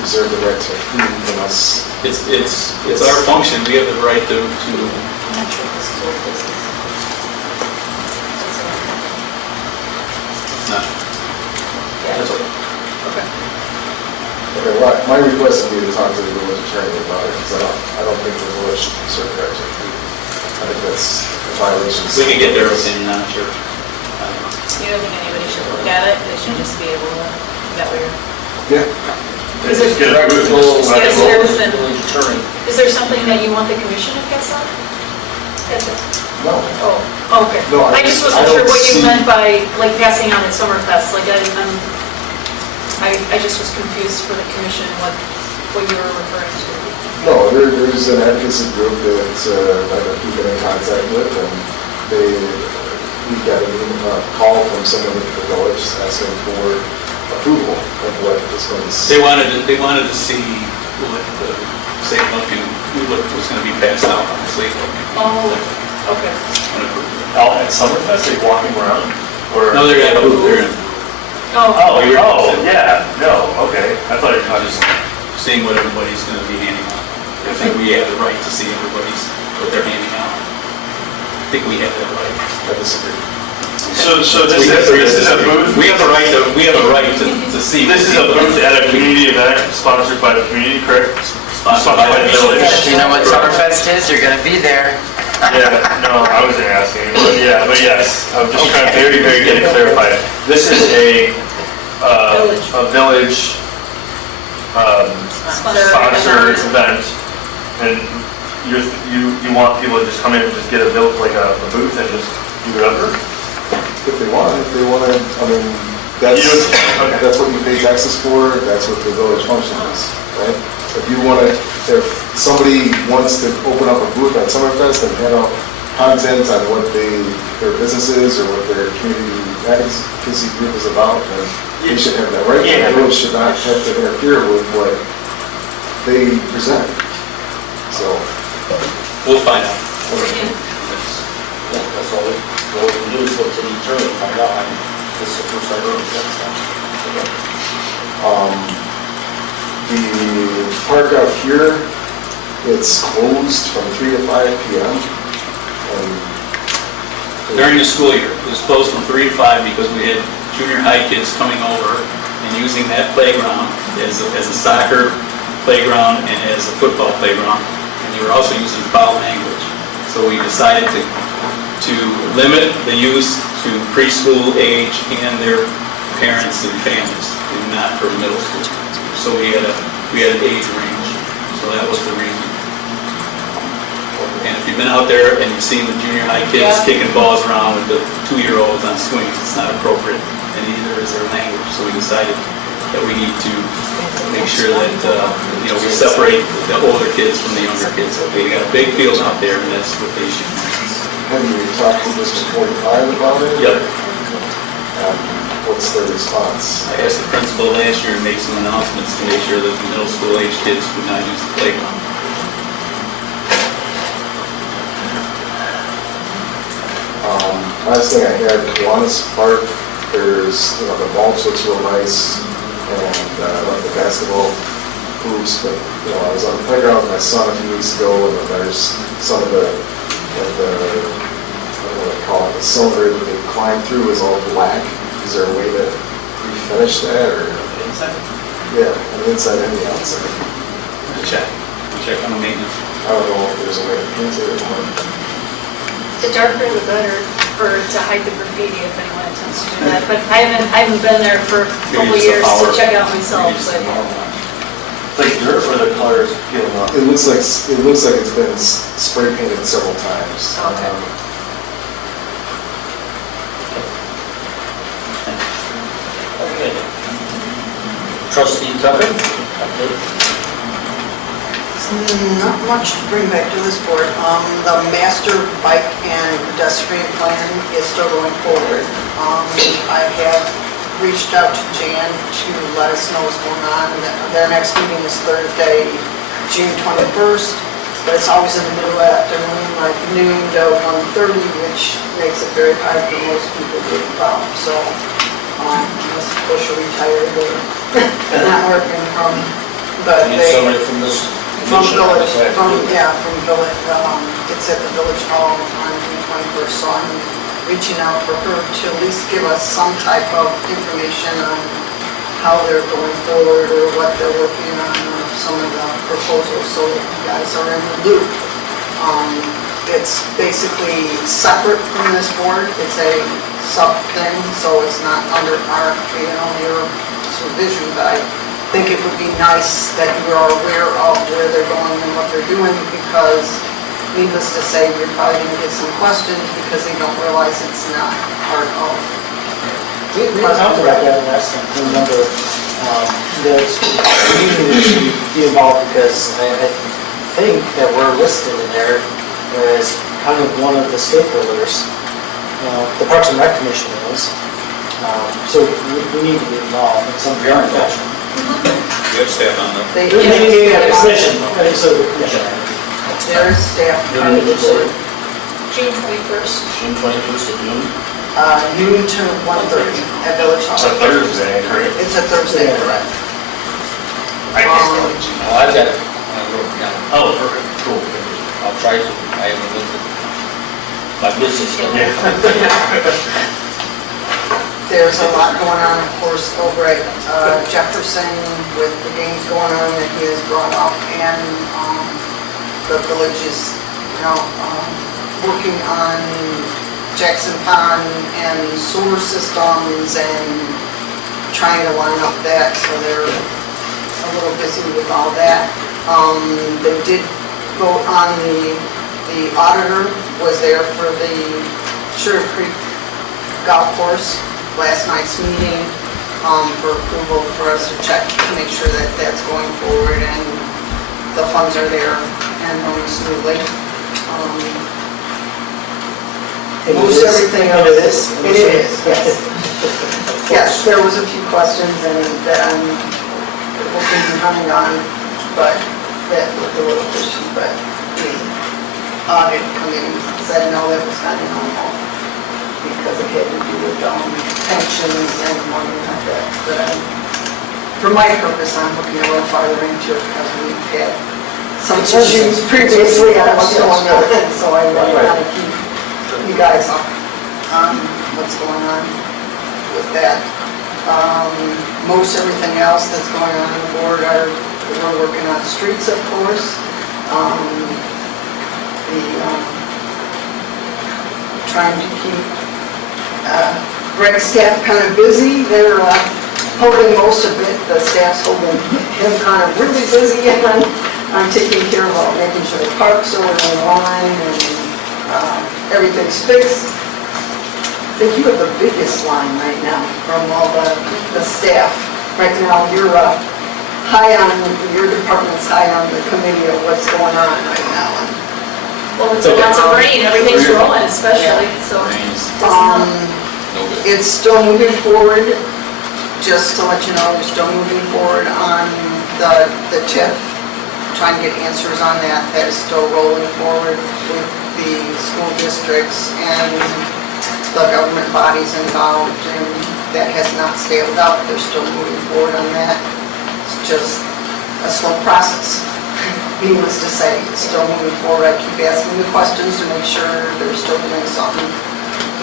reserve the right to approve unless... It's our function. We have the right to... I'm not sure if this is old business. No. That's okay. Okay, well, my request would be to talk to the village attorney about it, because I don't think the village should be served right to approve. I think that's a violation. We can get their opinion on it, sure. You don't think anybody should look at it? They should just be able to, is that what you're... Yeah. Is there- Get a group of- Yes, there is an- Village attorney. Is there something that you want the commission to pass on? No. Oh, okay. No, I just I wasn't don't sure what you see- meant by, like, passing on at Summerfest, like, I just was confused for the commission, what you were referring to. No, there's an advocacy group that I've been keeping in contact with, and we got a call from someone at the village asking for approval of what is going to. They wanted to see what the safe looking, what was going to be passed out on the safe looking. Oh, okay. Out at Summerfest, they walking around? Or? No, they're at a booth, they're in. Yeah, no, okay. I thought you were Just seeing what everybody's going to be handing out. I think we have the right to see what they're handing out. I think we have that right. I disagree. So this is a booth? We have the right to see. This is a booth at a community event sponsored by the community, correct? Sponsored by the village. You know what Summerfest is? You're gonna be there. Yeah, no, I wasn't asking, but yes, I'm just trying to very get it clarified. This is a village sponsored event, and you want people to just come in and just get a booth and just do whatever? If they want to, I mean, that's what you pay taxes for, that's what the village function is, right? If somebody wants to open up a booth at Summerfest and hand out content on what their business is or what their community advocacy group is about, then they should have that right. The village should not have to interfere with what they present. So. We'll find out. Yeah, that's all we can do is go to the attorney and find out. This is the first I heard of that. The park out here, it's closed from 3 to 5 p.m. During the school year, it was closed from 3 to 5 because we had junior high kids coming over and using that playground as a soccer playground and as a football playground. And they were also using foul language. So we decided to limit the use to preschool age and their parents and families, and not for middle school. So we had an age range, so that was the reason. And if you've been out there and you've seen the junior high kids kicking balls around with the 2-year-olds on swings, it's not appropriate, and neither is their language. So we decided that we need to make sure that, we separate the older kids from the younger kids. We got a big field out there, and that's what they should do. Have you talked to District 45 about it? Yep. What's their response? I asked the principal last year to make some announcements to make sure that the middle school age kids would not use the playground. Last thing I had, Kiwanis Park, there's, the mulch looks real nice, and I like the basketball hoops, but, I was on the playground with my son a few weeks ago, and there's some of the I don't know what they call it, the cylinder that they climb through is all black. Is there a way to refinish that, or? Inside? Yeah, on the inside and the outside. Check on the maintenance. I don't know if there's a way to paint it or what. The darker the better to hide the graffiti if anyone attempts to do that. But I haven't been there for a couple years to check out myself, but. Like dirt or the color is peeling off? It looks like it's been spray painted several times. Okay. Okay. Trustee Tucker? Update? Not much to bring back to this board. The master bike and pedestrian plan is still going forward. I have reached out to Jan to let us know what's going on. Their next meeting is Thursday, June 21st, but it's always in the middle of the afternoon, like noon to 1:30, which makes it very hard for most people to get involved. So, unless push or retired or not working from, but Need they. somebody from this? From village, commission? from village, it's at the village hall on June 21st, so I'm reaching out for her to at least give us some type of information on how they're going forward or what they're working on, or some of the proposals, so that you guys are in the loop. It's basically separate from this board, it's a sub thing, so it's not under our, your supervision, but I think it would be nice that you are aware of where they're going and what they're doing, because needless to say, you're probably going to get some questions because they don't realize it's not part of. We talked about that last time, I remember, that we needed to be involved because I think that we're listed in there as kind of one of the stakeholders the Parks and Rec Commission is. So we need to be involved in some very fashion. We have staff on the, They We need a position, so the commission. There is staff on the board, June 21st. June 21st of June. noon to 1:30 at Village It's a Hall. Thursday, correct? It's a Thursday, correct? I can't. Oh, I've got it. I wrote it down. Oh, perfect, cool. I'll try to. I haven't looked at My business. There's a lot going on, of course, over at Jefferson with the games going on that he has brought up, and the village is, working on Jackson Pond and sewer systems and trying to line up that, so they're a little busy with all that. They did vote on the auditor was there for the Sugar Creek Golf Course last night's meeting for approval for us to check to make sure that that's going forward and the funds are there and going smoothly. Most everything else. It is? It is, yes. Yes, there was a few questions and that I'm looking behind on, but that looked a little fishy, but the audit committee said no, that was not normal because it had to do with pensions and money like that. But for my purpose, I'm looking a little farther into it because we've had some issues previously on what's going on, so I really want to keep you guys up on what's going on with that. Most everything else that's going on the board we're working on streets, of course. Trying to keep Greg's staff kind of busy. They're holding most of it. The staff's holding him kind of really busy on taking care of making sure the parks are in line and everything's fixed. I think you have the biggest line right now from all the staff. Right now, you're your department's high on the committee of what's going on right now. Well, it's lots of rain, everything's rolling especially, so. It's still moving forward, just to let you know, we're still moving forward on the TIF, trying to get answers on that. That is still rolling forward with the school districts and the government bodies involved, and that has not stalled out. They're still moving forward on that. It's just a slow process. Needless to say, it's still moving forward. I keep asking the questions to make sure they're still doing something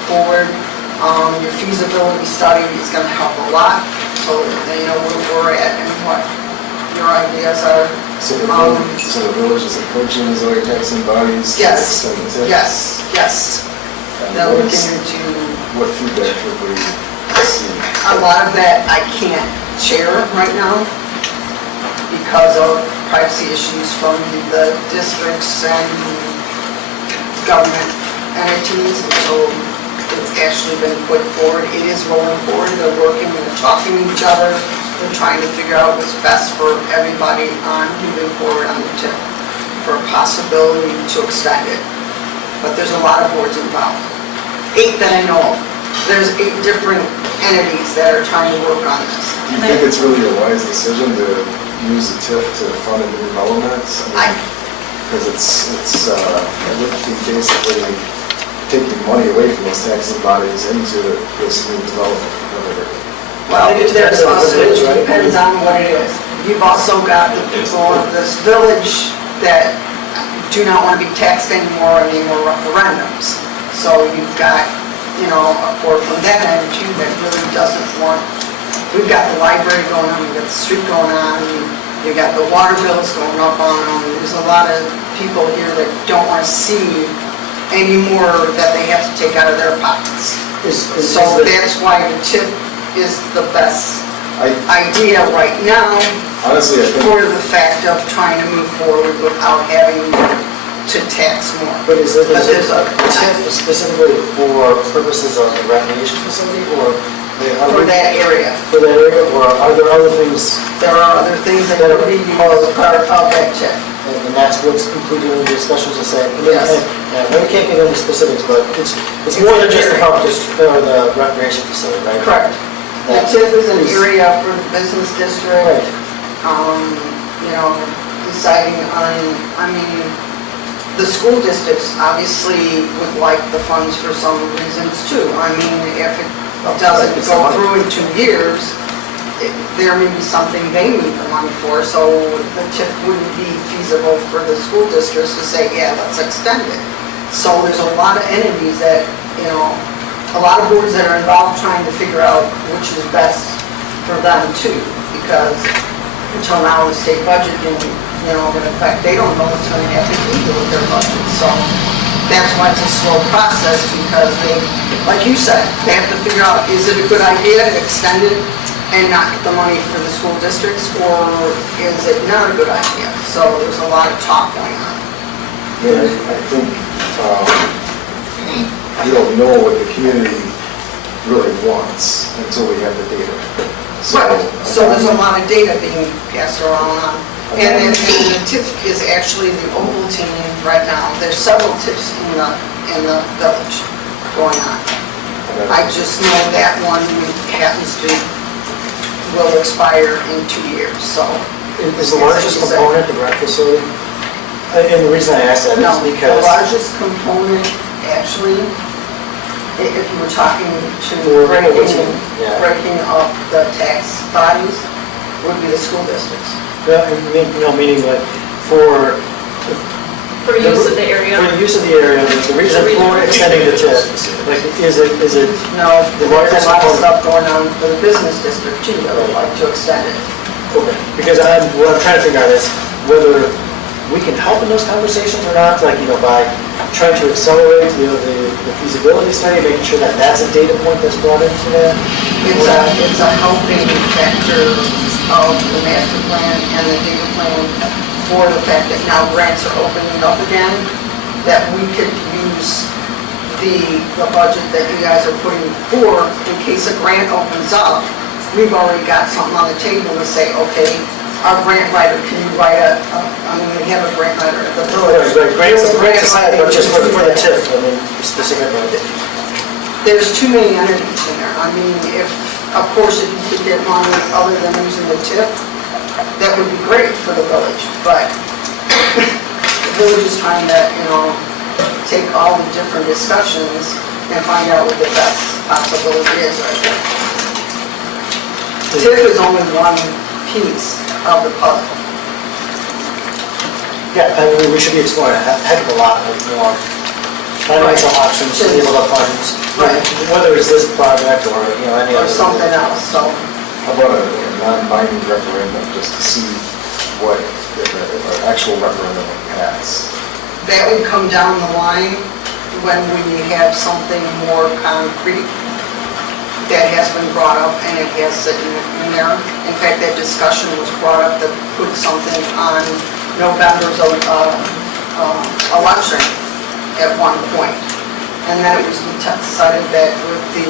forward. Your feasibility study is going to help a lot, so they know where we're at and what your ideas are. So the village is approaching the Zoe Jackson bodies? Yes, to extend the TIF? yes. And They're what looking is- into, What feedback would we see? a lot of that I can't share right now because of privacy issues from the districts and government entities, and so it's actually been put forward. It is rolling forward. They're working, they're talking to each other. They're trying to figure out what's best for everybody on moving forward on the TIF for a possibility to extend it. But there's a lot of boards involved. 8 that I know of. There's 8 different entities that are trying to work on this. Do you think it's really a wise decision to use the TIF to fund a new development? Because it would be basically taking money away from those taxing bodies into this new development. Well, there's also, it depends on what it is. You've also got the people of this village that do not want to be taxed anymore, any more referendums. So you've got, a board from that end too that really doesn't want, we've got the library going on, we've got the street going on, you got the water bills going up on them. There's a lot of people here that don't want to see any more that they have to take out of their pockets. So that's why the TIF is the best idea right now. Honestly, I think... For the fact of trying to move forward without having to tax more. But is it But there's a TIF specifically for purposes of the recreation facility or for that area. For that area, or are there other things, There are other things that could be part of that tip. and that's what's included in the discussions to say? Yes. And we can't get into specifics, but it's more than just the park district, or the recreation facility, right? Correct. The TIF is an area for the business Right. district, you know, deciding on, I mean, the school districts obviously would like the funds for some reasons too. I mean, if it doesn't go through in 2 years, there may be something they need the money for, so the TIF wouldn't be feasible for the school districts to say, yeah, let's extend it. So there's a lot of entities that, you know, a lot of boards that are involved trying to figure out which is best for them too, because until now, the state budget didn't, you know, in effect, they don't know what's going to happen either with their budget. So that's why it's a slow process, because they, like you said, they have to figure out, is it a good idea to extend it and not get the money for the school districts, or is it not a good idea? So there's a lot of talk going on. Yeah, I think you don't know what the community really wants until we have the data. Right, so there's a lot of data being passed around. And the TIF is actually the Ovaltine right now. There's several TIFs in the village going on. I just know that one happens to, will expire in 2 years, so. Is the largest component the rec facility? And the reason I ask that No, is the because largest component, actually, if you were talking to For Ovaltine, yeah. breaking up the tax bodies, would be the school districts. meaning like for For use of the area. For the use of the area, the reason for extending the TIF, like, is it, No, The there's largest a lot of component. stuff going on for the business district too, that would like to extend it. okay, because what I'm trying to figure out is whether we can help in those conversations or not, like, by trying to accelerate, the feasibility study, making sure that that's a data point that's brought into that. It's a helping factor of the master plan and the data plan for the fact that now grants are opening up again, that we could use the budget that you guys are putting forth in case a grant opens up. We've already got something on the table to say, okay, our grant writer, can you write we have a grant writer at the village. Grants aside, but just for the TIF, specifically. There's too many entities in there. I mean, if, of course, if you could get money other than using the TIF, that would be great for the village, but the village is trying to, take all the different discussions and find out what the best possibility is right now. TIF is only one piece of the puzzle. Yeah, I mean, we should be exploring a heck of a lot more financial options to be able to fund, Right. whether it's this project or, any Or other. something else, so. How about a non-binding referendum, just to see what, if an actual referendum would pass? That would come down the line when we have something more concrete that has been brought up and it has sitting in there. In fact, that discussion was brought up to put something on November's election at one point. And then it was decided that with the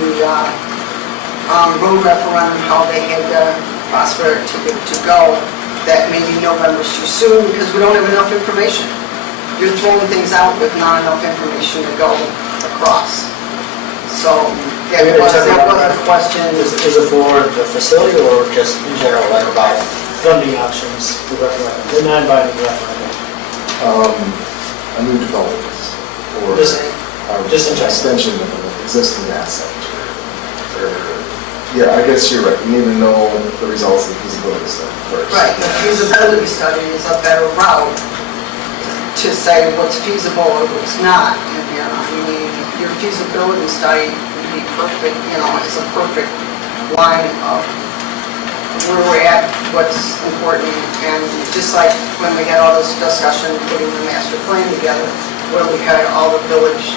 road referendum, how they had the phosphoric ticket to go, that maybe November's too soon because we don't have enough information. You're throwing things out with not enough information to go across. So, yeah, that was a question. Is it for the facility or just in general, like about funding options, the referendum, the non-binding referendum? A new development, or Just in an general. extension of an existing asset. Yeah, I guess you're right, you need to know the results of the feasibility study first. Right, the feasibility study is a better route to say what's feasible or what's not. I mean, your feasibility study would be perfect, is a perfect line of where we're at, what's important, and just like when we had all this discussion, putting the master plan together, where we had all the village,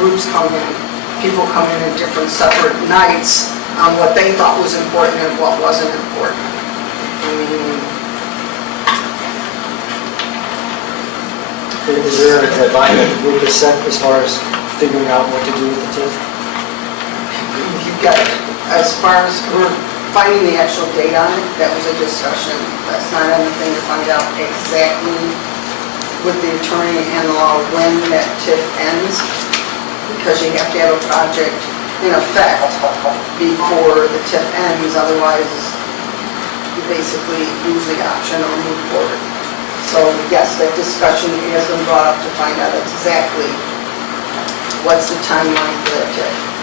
groups come in, people come in different separate nights on what they thought was important and what wasn't important. Is there a deadline that the group is set as far as figuring out what to do with the TIF? You've got, as far as we're finding the actual date on it, that was a discussion. That's not anything to find out exactly with the attorney and the law when that TIF ends, because you have to have a project in effect before the TIF ends, otherwise you basically lose the option or move forward. So yes, that discussion has been brought up to find out exactly what's the timeline for that TIF.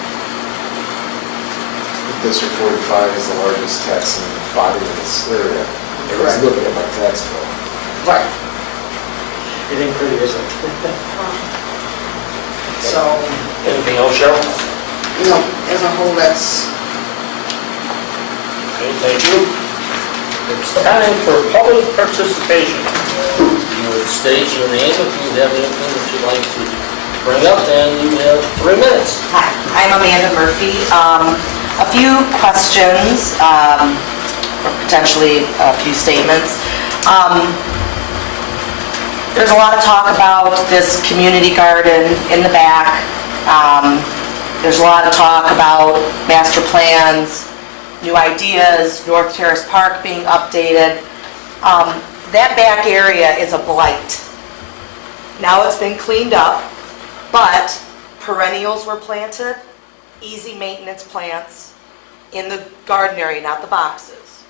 District 45 is the largest taxing body in this area. I was Correct. looking at my tax bill. Right. It ain't pretty, is it? So, Anything else, Cheryl? you know, as a whole, that's, Okay, thank you. It's time for public participation. You would state your name if you have anything that you'd like to bring up, and you have 3 minutes. Hi, I'm Amanda Murphy. A few questions, or potentially a few statements. There's a lot of talk about this community garden in the back. There's a lot of talk about master plans, new ideas, North Terrace Park being updated. That back area is a blight. Now it's been cleaned up, but perennials were planted, easy maintenance plants in the garden area, not the boxes.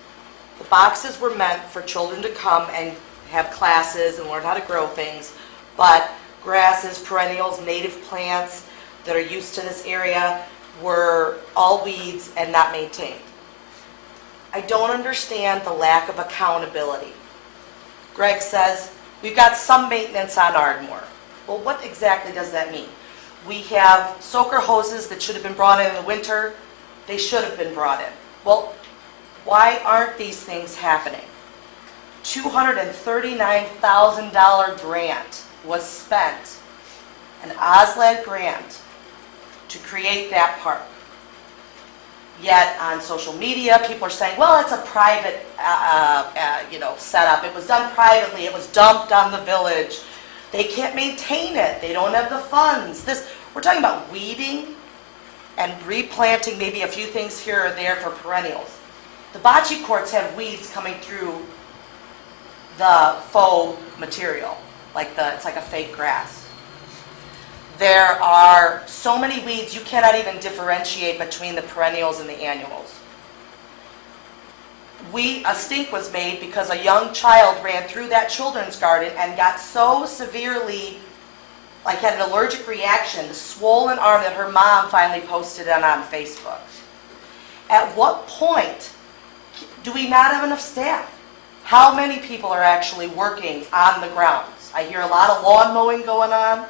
The boxes were meant for children to come and have classes and learn how to grow things, but grasses, perennials, native plants that are used to this area were all weeds and not maintained. I don't understand the lack of accountability. Greg says, we've got some maintenance on Ardmore. Well, what exactly does that mean? We have soaker hoses that should have been brought in the winter. They should have been brought in. Well, why aren't these things happening? $239,000 grant was spent, an OSLAD grant, to create that park. Yet on social media, people are saying, well, it's a private setup. It was done privately. It was dumped on the village. They can't maintain it. They don't have the funds. We're talking about weeding and replanting maybe a few things here or there for perennials. The bocce courts have weeds coming through the faux material, it's like a fake grass. There are so many weeds you cannot even differentiate between the perennials and the annuals. A stink was made because a young child ran through that children's garden and got so severely, had an allergic reaction, a swollen arm, that her mom finally posted it on Facebook. At what point do we not have enough staff? How many people are actually working on the grounds? I hear a lot of lawn mowing going on,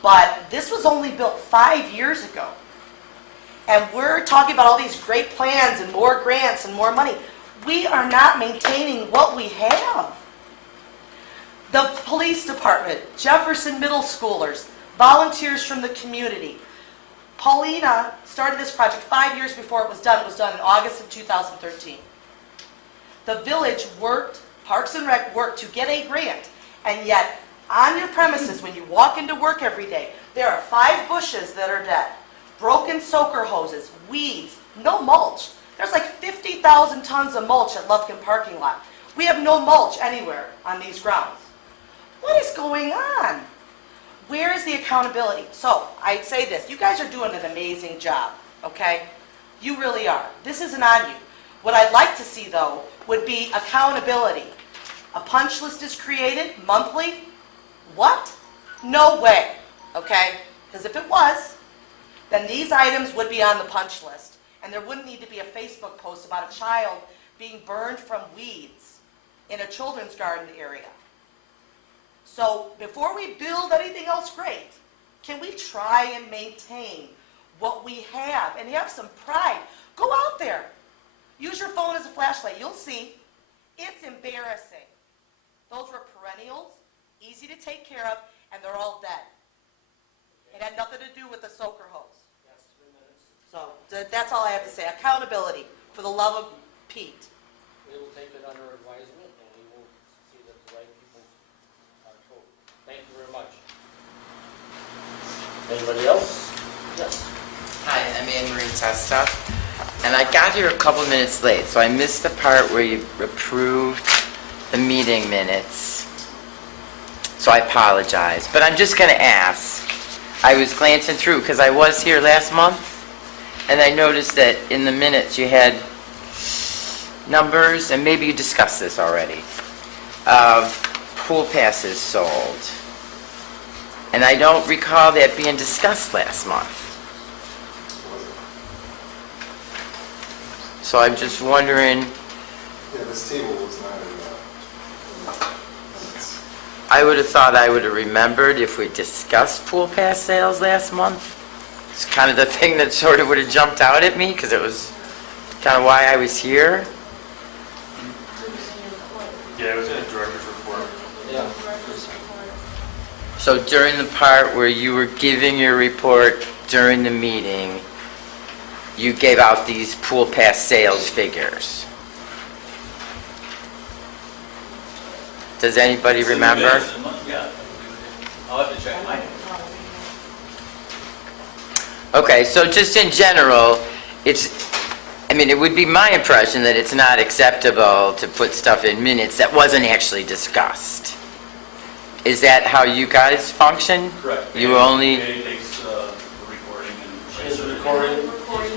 but this was only built 5 years ago. And we're talking about all these great plans and more grants and more money. We are not maintaining what we have. The police department, Jefferson middle schoolers, volunteers from the community. Paulina started this project 5 years before it was done. It was done in August of 2013. The village worked, Parks and Rec worked to get a grant, and yet on your premises, when you walk into work every day, there are 5 bushes that are dead, broken soaker hoses, weeds, no mulch. There's 50,000 tons of mulch at Lufkin parking lot. We have no mulch anywhere on these grounds. What is going on? Where is the accountability? So I'd say this, you guys are doing an amazing job, okay? You really are. This isn't on you. What I'd like to see, though, would be accountability. A punch list is created monthly. What? No way, okay? Because if it was, then these items would be on the punch list, and there wouldn't need to be a Facebook post about a child being burned from weeds in a children's garden area. So before we build anything else great, can we try and maintain what we have and have some pride? Go out there. Use your phone as a flashlight. You'll see. It's embarrassing. Those were perennials, easy to take care of, and they're all dead. It had nothing to do with the soaker hose. So that's all I have to say. Accountability, for the love of Pete. We will take it under advisement, and we will see that the right people are told. Thank you very much. Anybody else? Yes. Hi, I'm Anne Marie Testa. And I got here a couple minutes late, so I missed the part where you approved the meeting minutes. So I apologize, but I'm just gonna ask. I was glancing through, because I was here last month, and I noticed that in the minutes you had numbers, and maybe you discussed this already, of pool passes sold. And I don't recall that being discussed last month. So I'm just wondering, Yeah, this table was not in I would have thought I would have remembered if we discussed pool pass sales last month. It's kind of the thing that sort of would have jumped out at me, because it was kind of why I was here. Yeah, it was in the director's report. Yeah. So during the part where you were giving your report during the meeting, you gave out these pool pass sales figures. Does anybody remember? Yeah. I'll have to check mine. Okay, so just in general, it would be my impression that it's not acceptable to put stuff in minutes that wasn't actually discussed. Is that how you guys function? Correct. You only, Danny takes the recording and... Is the recording?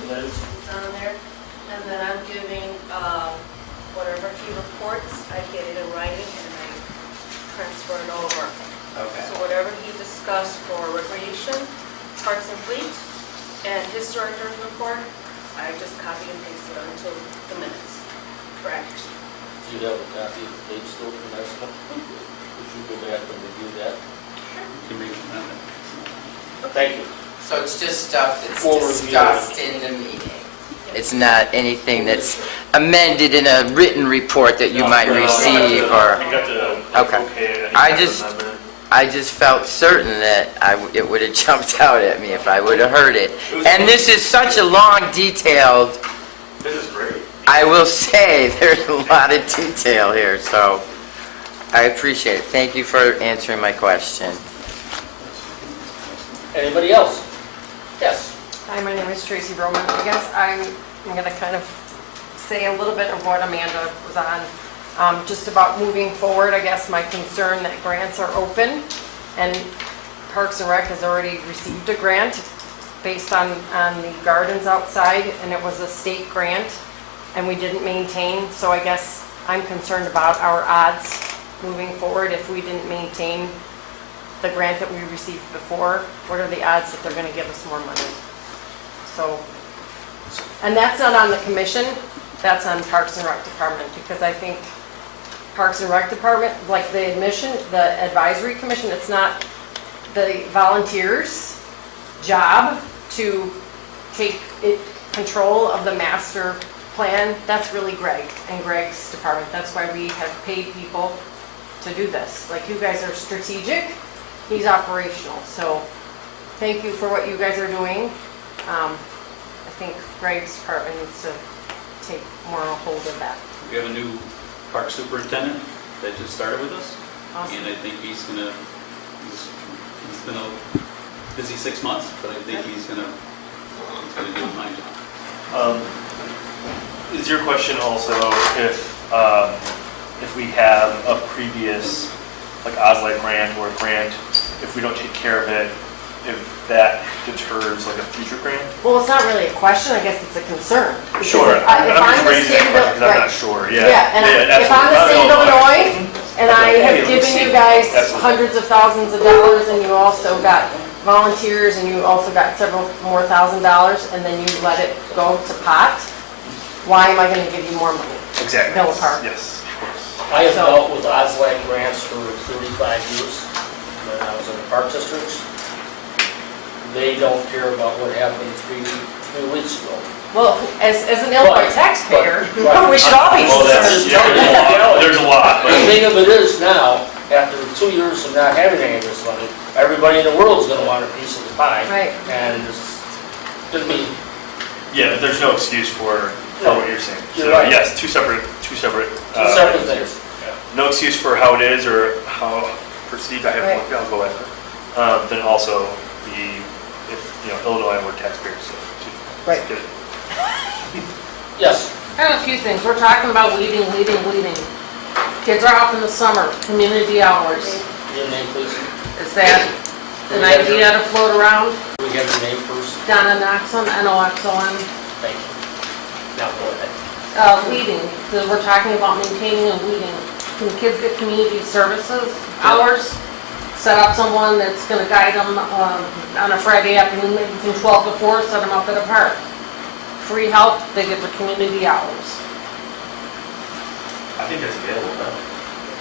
It's on there, and then I'm giving, whatever he reports, I get it in writing and I transfer it over. okay. So whatever he discussed for recreation, parks and fleet, and his director's report, I just copy and paste it onto the minutes. Correct. Do you have a copy of the page still from last month? Would you go back and review that? You can make an amendment. Thank you. So it's just stuff that's For review. discussed in the meeting? It's not anything that's amended in a written report that you might receive or... You got the, Okay. I just felt certain that it would have jumped out at me if I would have heard it. And this is such a long, detailed, This is great. I will say, there's a lot of detail here, so I appreciate it. Thank you for answering my question. Anybody else? Yes. Hi, my name is Tracy Broman. I guess I'm going to kind of say a little bit of what Amanda was on. Just about moving forward, I guess my concern that grants are open, and Parks and Rec has already received a grant based on the gardens outside, and it was a state grant, and we didn't maintain, so I guess I'm concerned about our odds moving forward if we didn't maintain the grant that we received before. What are the odds that they're going to give us more money? So, and that's not on the commission, that's on Parks and Rec Department, because I think Parks and Rec Department, like the advisory commission, it's not the volunteers' job to take control of the master plan. That's really Greg and Greg's department. That's why we have paid people to do this. Like, you guys are strategic, he's operational. So thank you for what you guys are doing. I think Greg's department needs to take more hold of that. We have a new park superintendent that just started with us. Awesome. And I think he's been a busy 6 months, but I think he's gonna do a fine job. Is your question also if we have a previous, like OSLAD grant or a grant, if we don't take care of it, if that deters like a future grant? Well, it's not really a question, I guess it's a concern. Because Sure, if I'm just the raising state that of question because I'm Right. not sure, yeah. Yeah, and if I'm the state of Illinois, and I have given you guys hundreds of thousands of dollars, and you also got volunteers, and you also got several more $1,000, and then you let it go to pot, why am I gonna give you more money? Exactly. Villa Park. Yes, of course. I have dealt with OSLAC grants for 35 years when I was in the park districts. They don't care about what happened three weeks ago. Well, as an Illinois taxpayer, Right. we should all be Well, that's, concerned. yeah, there's a lot, The but thing of it is now, after 2 years of not having any of this money, everybody in the world is gonna want a piece of the pie. Right. And it's gonna be, yeah, but there's no excuse for what you're saying. You're So right. yes, two separate. two separate things. No excuse for how it is or how perceived. I Right. have, I'll go after. Then also if Illinois were taxpayers, so to Right. get it. Yes. Kind of a few things. We're talking about weeding. Kids are off in the summer, community hours. Your name, please. Is that an idea to float around? Can we have your name first? Donna Noxon, Noxon. Thank you. Now go ahead. Weeding, because we're talking about maintaining and weeding. Can kids get community services hours? Set up someone that's gonna guide them on a Friday afternoon, maybe from 12 to 4, set them up at a park. Free help, they get the community hours. I think that's available now.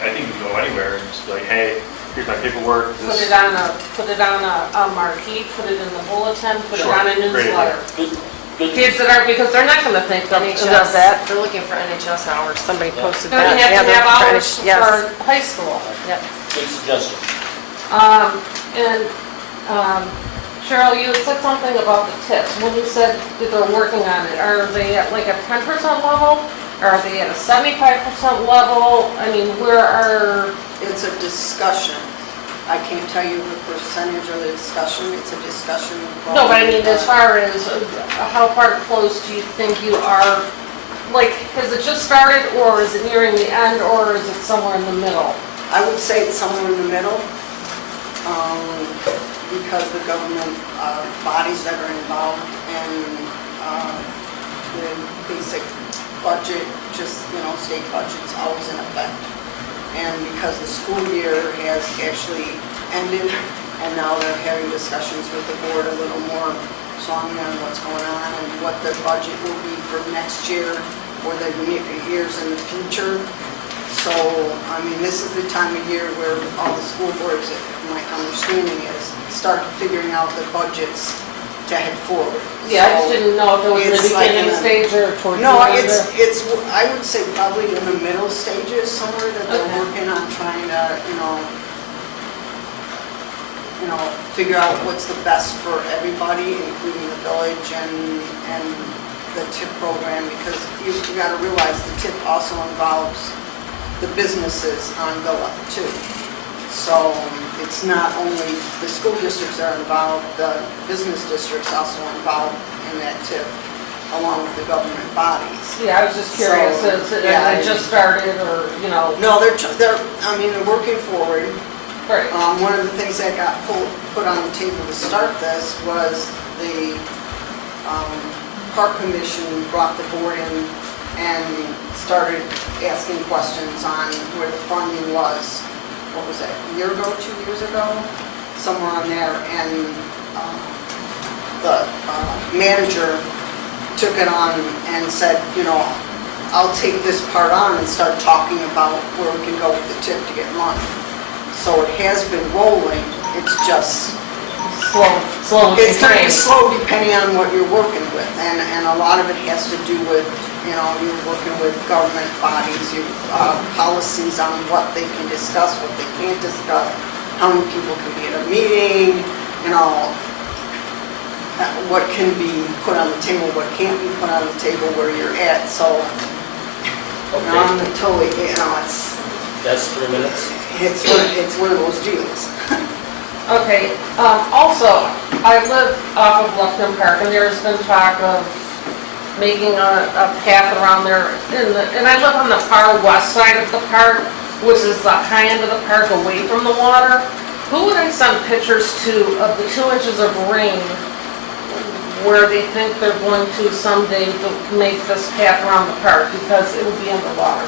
I think you can go anywhere and just be like, hey, here's my paperwork. Put it on a marquee, put it in the bulletin, put it Sure. on a Great newsletter. Good. Kids that are, because they're not gonna think of NHS, that. they're looking for NHS hours, somebody posted They're that. gonna have Yeah, to they're have trying hours to- yes. for high school. Yep. Good suggestion. And Cheryl, you had said something about the tips. When you said that they're working on it, are they at like a 10% level? Are they at a 75% level? I mean, where are, It's a discussion. I can't tell you the percentage of the discussion, it's a discussion. no, but I mean, as far as how far close do you think you are? Like, has it just started, or is it nearing the end, or is it somewhere in the middle? I would say it's somewhere in the middle, because the government bodies that are involved and the basic budget, just, state budget's always in effect. And because the school year has actually ended, and now they're having discussions with the board a little more strongly on what's going on and what the budget will be for next year or the years in the future. So, I mean, this is the time of year where all the school boards, my understanding is, start figuring out the budgets to head forward. Yeah, I just didn't know if it was in the It's like beginning in a- stage or towards the No, end. it's, I would say probably in the middle stages, somewhere that they're Okay. working on trying to, figure out what's the best for everybody, including the village and the TIP program, because you gotta realize the TIP also involves the businesses on Villa too. So it's not only the school districts are involved, the business districts also involved in that TIP, along with the government bodies. Yeah, I was just curious, So, is it yeah, it just started, or, No, they're working forward. Right. One of the things that got put on the table to start this was the Park Commission brought the board in and started asking questions on where the funding was. What was that, a year ago, 2 years ago? Somewhere on there. And the manager took it on and said, I'll take this part on and start talking about where we can go with the TIP to get money. So it has been rolling, it's just, slow it's kind of slow depending on what you're working with. And a lot of it has to do with, you're working with government bodies, policies on what they can discuss, what they can't discuss, how many people can be at a meeting, what can be put on the table, what can't be put on the table where you're at. So, I'm totally, it's... That's 3 minutes. It's one of those deals. Okay, also, I live off of Lufkin Park, and there's been talk of making a path around there, and I live on the far west side of the park, which is the high end of the park away from the water. Who would I send pictures to of the 2 inches of rain where they think they're going to someday make this path around the park, because it would be underwater?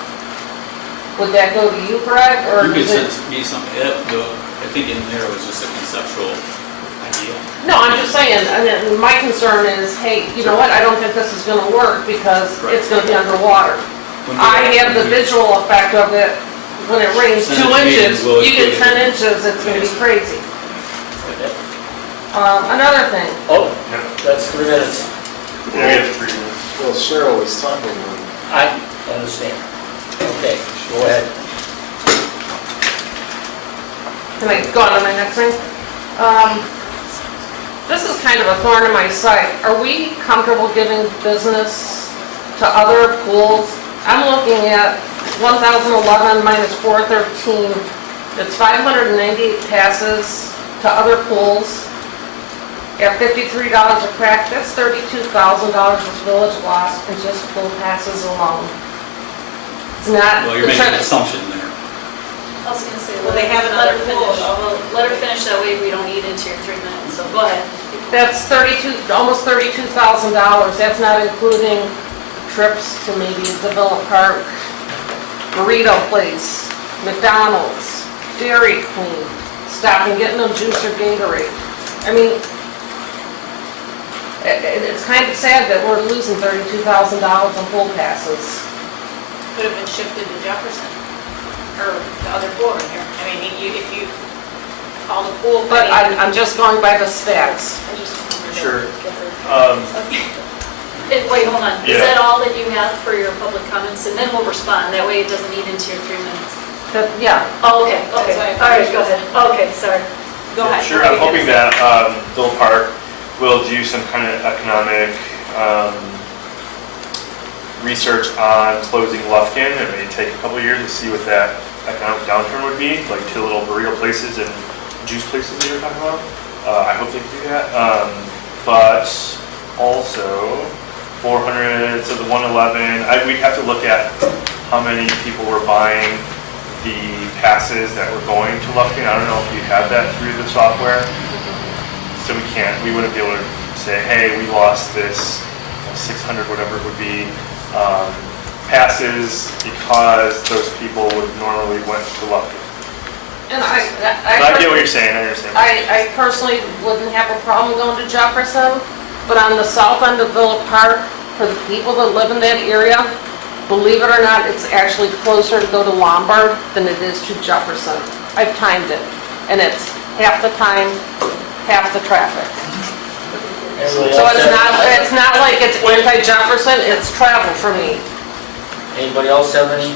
Would that go to you, Greg, or You could is it? send me something, I think in there was just a conceptual idea. No, I'm just saying, I mean, my concern is, hey, you know what, I don't think this is gonna work because it's gonna be underwater. I have the visual effect of it, when it rains Send 2 it to me and inches, we'll you get include 10 it. inches, it's gonna be crazy. Okay. Another thing, Oh, that's 3 minutes. Yeah, we have 3 minutes. Well, Cheryl was talking, I understand. Okay, go ahead. can I go on to my next thing? This is kind of a thorn in my side. Are we comfortable giving business to other pools? I'm looking at 1,011 minus 413. It's 598 passes to other pools. At $53 a crack, that's $32,000 this village lost in just pool passes alone. It's not. Well, you're making an assumption there. I was gonna say, Well, they have let her another finish. pool. Well, let her finish, that way we don't eat into your 3 minutes, so go ahead. That's almost $32,000. That's not including trips to maybe Develop Park, burrito place, McDonald's, Dairy Queen, stopping, getting them juice or Gatorade. I mean, it's kind of sad that we're losing $32,000 on pool passes. Could have been shifted to Jefferson, or the other pool in here. I mean, if you call the pool. But I'm just going by the stats. I just wanted to Sure. get her. Okay. Wait, hold on. Is Yeah. that all that you have for your public comments? And then we'll respond. That way it doesn't eat into your 3 minutes. Yeah. Oh, okay, okay. why I All right, thought go you ahead. Okay, sorry. Go ahead. Sure, I'm hoping that Bill Park will do some kind of economic research on closing Lufkin. It may take a couple of years to see what that economic downturn would be, like two little burrito places and juice places that you were talking about. I hope they can do that. But also, 400 to the 111, we'd have to look at how many people were buying the passes that were going to Lufkin. I don't know if you have that through the software. So we wouldn't be able to say, hey, we lost this 600, whatever it would be, passes because those people would normally went to Lufkin. And I get what you're saying, I understand. I personally wouldn't have a problem going to Jefferson, but on the south end of Villa Park, for the people that live in that area, believe it or not, it's actually closer to go to Lombard than it is to Jefferson. I've timed it, and it's half the time, half the traffic. So it's not like it's anti-Jefferson, it's travel for me. Anybody else have any,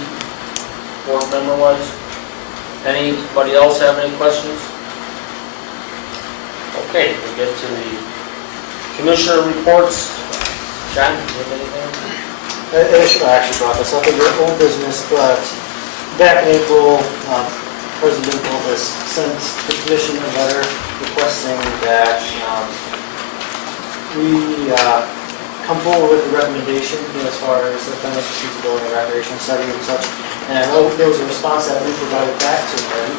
board member wise? Anybody else have any questions? Okay, we get to the commissioner reports. John, do you have anything? I should have actually brought this up in your own business, but back in April, President Bull sent the commission a letter requesting that we come forward with a recommendation as far as the financial feasibility and recreation study and such. And I know there was a response that we provided back to him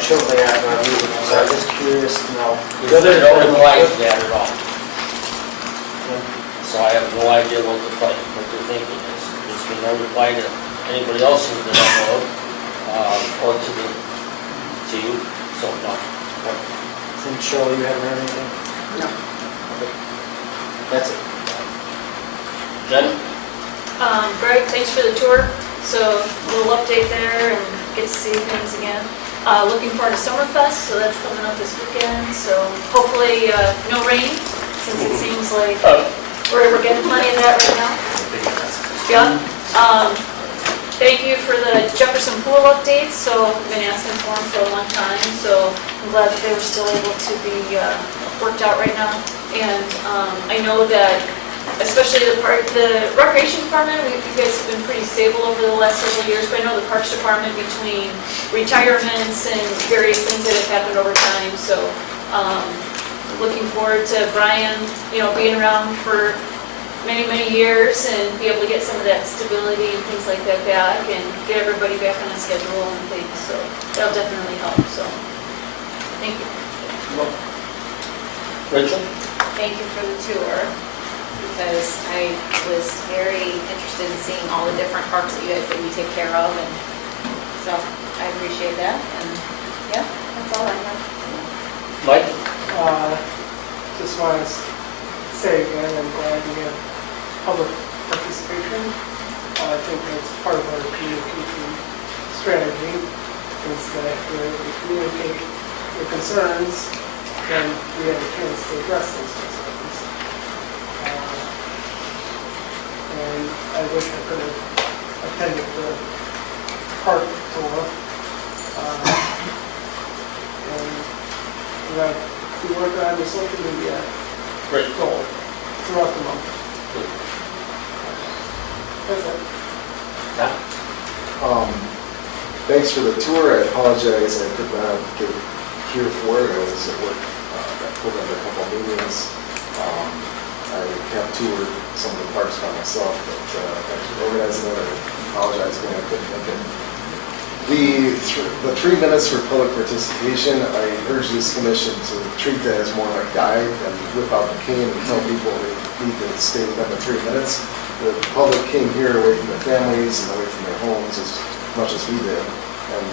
shortly after our meeting, so I'm just curious to know. They don't reply to that at all. So I have no idea what they're thinking is. There's been no reply to anybody else who's been on board, or to you, so no. And Shirley, you haven't heard anything? No. Okay. That's it. Jen? Greg, thanks for the tour. So a little update there and get to see things again. Looking forward to Summerfest, so that's coming up this weekend. So hopefully no rain, since it seems like we're getting plenty of that right now. Yeah. Thank you for the Jefferson Pool updates. So I've been asking for them for a long time, so I'm glad that they were still able to be worked out right now. And I know that, especially the recreation department, you guys have been pretty stable over the last several years, but I know the parks department, between retirements and various things that have happened over time, so looking forward to Brian, being around for many, many years and be able to get some of that stability and things like that back and get everybody back on a schedule and things, so that'll definitely help, so thank you. Rachel? Thank you for the tour, because I was very interested in seeing all the different parks that you take care of, and so I appreciate that, and yeah, that's all I have. Mike? Just want to say again, I'm glad we have public participation. I think that's part of our communication strategy, is that we communicate your concerns, and we have a chance to address those concerns. And I wish I could have attended the park tour. And we're going to be working on the social media goal throughout the month. That's it. Thanks for the tour. I apologize, I could not get here for it. I was at work that pulled into a couple of meetings. I have toured some of the parks by myself, but actually organizing it, I apologize again, I couldn't make it. The 3 minutes for public participation, I urge this commission to treat that as more like guide and whip out the cane and tell people they need to stay within the 3 minutes. The public came here away from their families and away from their homes as much as we did. And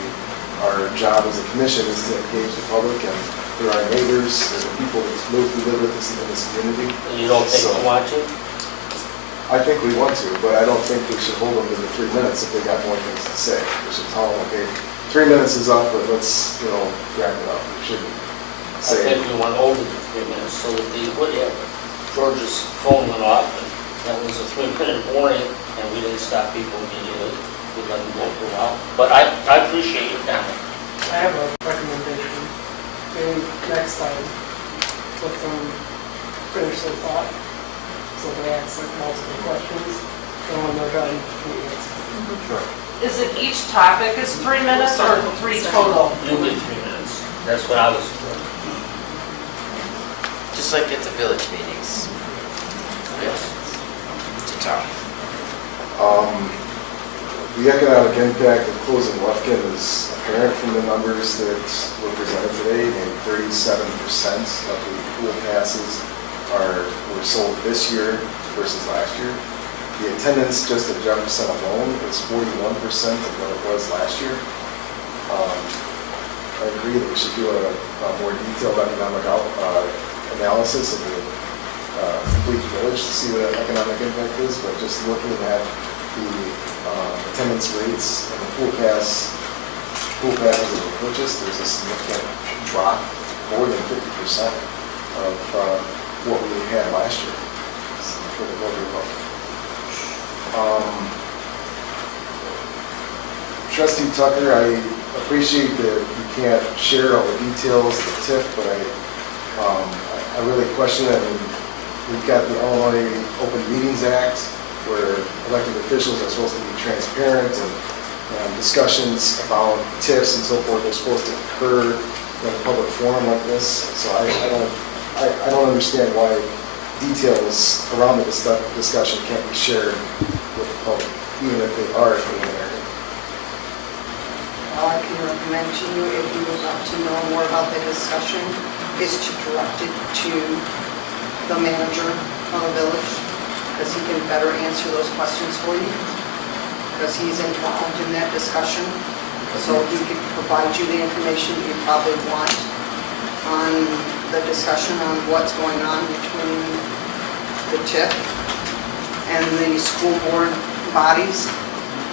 our job as a commission is to engage the public, and they're our neighbors, they're the people who live with us in this community. And you don't think they'll watch it? I think we want to, but I don't think we should hold them to the 3 minutes if they got more things to say. We should tell them, okay, 3 minutes is up, but let's, wrap it up. We shouldn't I say. think we went over the 3 minutes so that they would have, George's phone went off, and that was a 3-minute warning, and we didn't stop people immediately. We let them go for a while. But I appreciate your comment. I have a recommendation. Maybe next time, let them finish their thought, so they ask like multiple questions, and when they're done, we answer. Sure. Is it each topic is 3 minutes or 3 total? You get 3 minutes. That's what I was doing. Just like at the village meetings. Yes. To talk. The economic impact of closing Lufkin is apparent from the numbers that were presented today. And 37% of the pool passes were sold this year versus last year. The attendance just at Jefferson alone is 41% of what it was last year. I agree that we should do a more detailed economic analysis of the complete village to see what that economic impact is, but just looking at the attendance rates and the pool passes that were purchased, there's a significant drop, more than 50% of what we had last year for the village. Trustee Tucker, I appreciate that you can't share all the details of the TIF, but I really question it. I mean, we've got the Illinois Open Meetings Act, where elected officials are supposed to be transparent, and discussions about TIFs and so forth are supposed to occur in a public forum like this. So I don't understand why details around the discussion can't be shared with the public, even if they are preliminary. All I can recommend to you, if you would like to know more about the discussion, is to direct it to the manager of the village, because he can better answer those questions for you, because he's involved in that discussion. So he could provide you the information you probably want on the discussion on what's going on between the TIF and the school board bodies.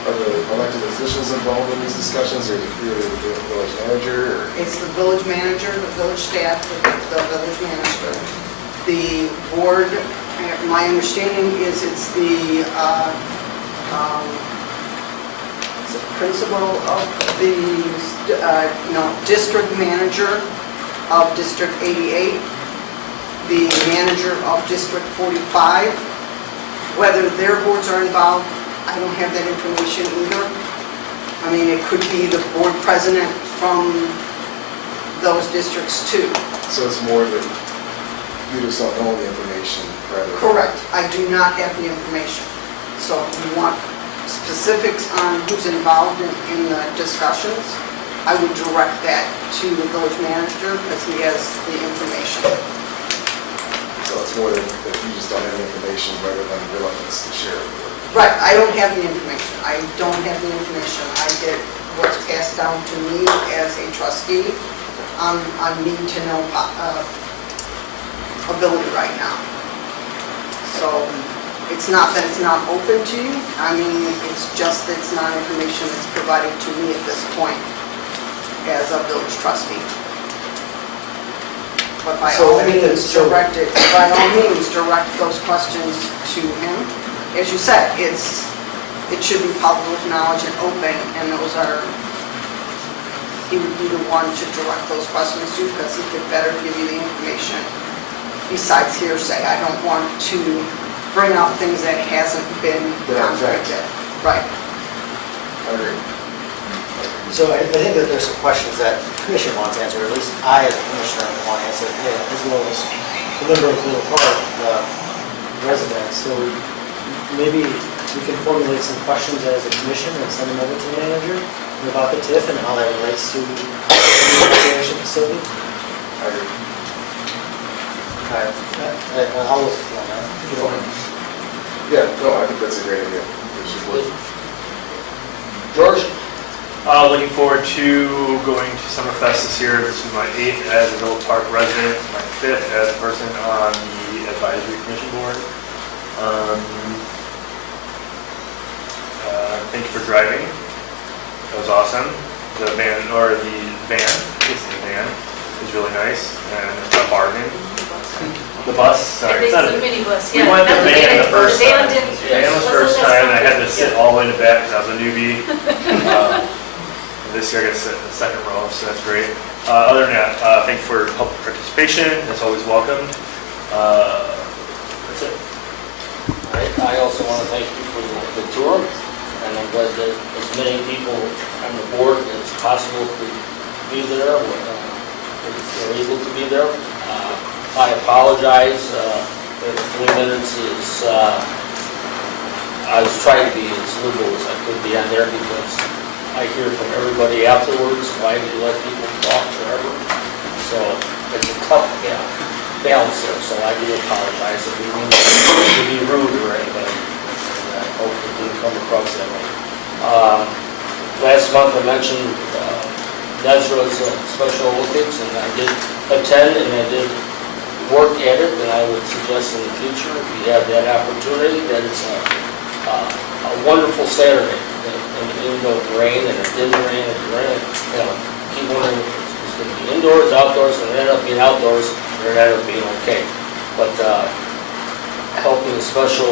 Are the elected officials involved in these discussions, or is it purely the village manager? Or? It's the village manager, the village staff, the village manager. The board, my understanding is it's the principal of the, district manager of District 88, the manager of District 45. Whether their boards are involved, I don't have that information either. I mean, it could be the board president from those districts too. So it's more that you just don't know the information, rather? Correct. I do not have the information. So if you want specifics on who's involved in the discussions, I would direct that to the village manager because he has the information. So it's more that you just don't have the information rather than reluctance to share it. Right, I don't have the information. I don't have the information. I get what's passed down to me as a trustee on need-to-know ability right now. So it's not that it's not open to you. I mean, it's just that it's not information that's provided to me at this point as a village trustee. But by all means, direct those questions to him. As you said, it should be public knowledge and open, and he would be the one to direct those questions to, because he could better give you the information besides hearsay. I don't want to bring out things that hasn't been contracted. Right. I agree. So I think that there's some questions that the commission wants answered, or at least I as a commissioner want answered, as well as the member of the park, residents. So maybe we can formulate some questions as a commission and send them over to the manager about the TIF and how that relates to the recreation facility. I agree. I'll look on that. if you don't mind. Yeah, no, I think that's a great idea. We should work. George? Looking forward to going to Summerfest this year. This is my 8th as an Oak Park resident, my 5th as a person on the advisory commission board. Thank you for driving. That was awesome. The van, is really nice and a bargain. The bus, sorry. It's not a minibus, We yeah. went Not the van the first van time. didn't- Van was wasn't first as time, and I had to comfortable. sit all the way in the back because I was a newbie. This year I get to sit in the second row, so that's great. Other than that, thank you for public participation. That's always welcomed. That's it. All right, I also want to thank you for the tour, and I'm glad that as many people on the board as possible could be there, were able to be there. I apologize, that 3 minutes is, I was trying to be as liberal as I could be on there because I hear from everybody afterwards, why do you let people talk forever? So it's a tough balance there, so I do apologize if we mean to be rude or anything. And I hope it didn't come across that way. Last month I mentioned Nezra's Special Olympics, and I did attend and I did work at it, and I would suggest in the future, if you have that opportunity, that it's a wonderful Saturday. And even though it rained and it didn't rain and it rained, keep wondering if it's going to be indoors, outdoors, and it ended up being outdoors, or it ended up being okay. But helping the special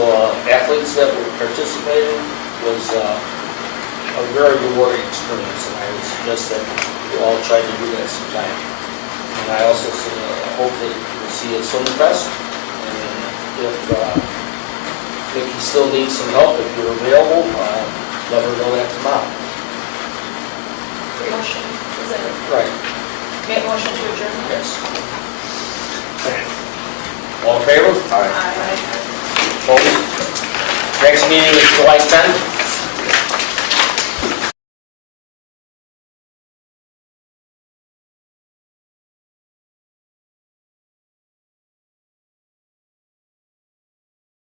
athletes that were participating was a very rewarding experience, and I would suggest that you all try to do that sometime. And I also hope that you'll see at Summerfest, and if you still need some help, if you're available, let her know that tomorrow. Motion, is that it? Right. Make a motion to adjourn? Yes. All in favor? Aye. Opposed? Next meeting is July 10th.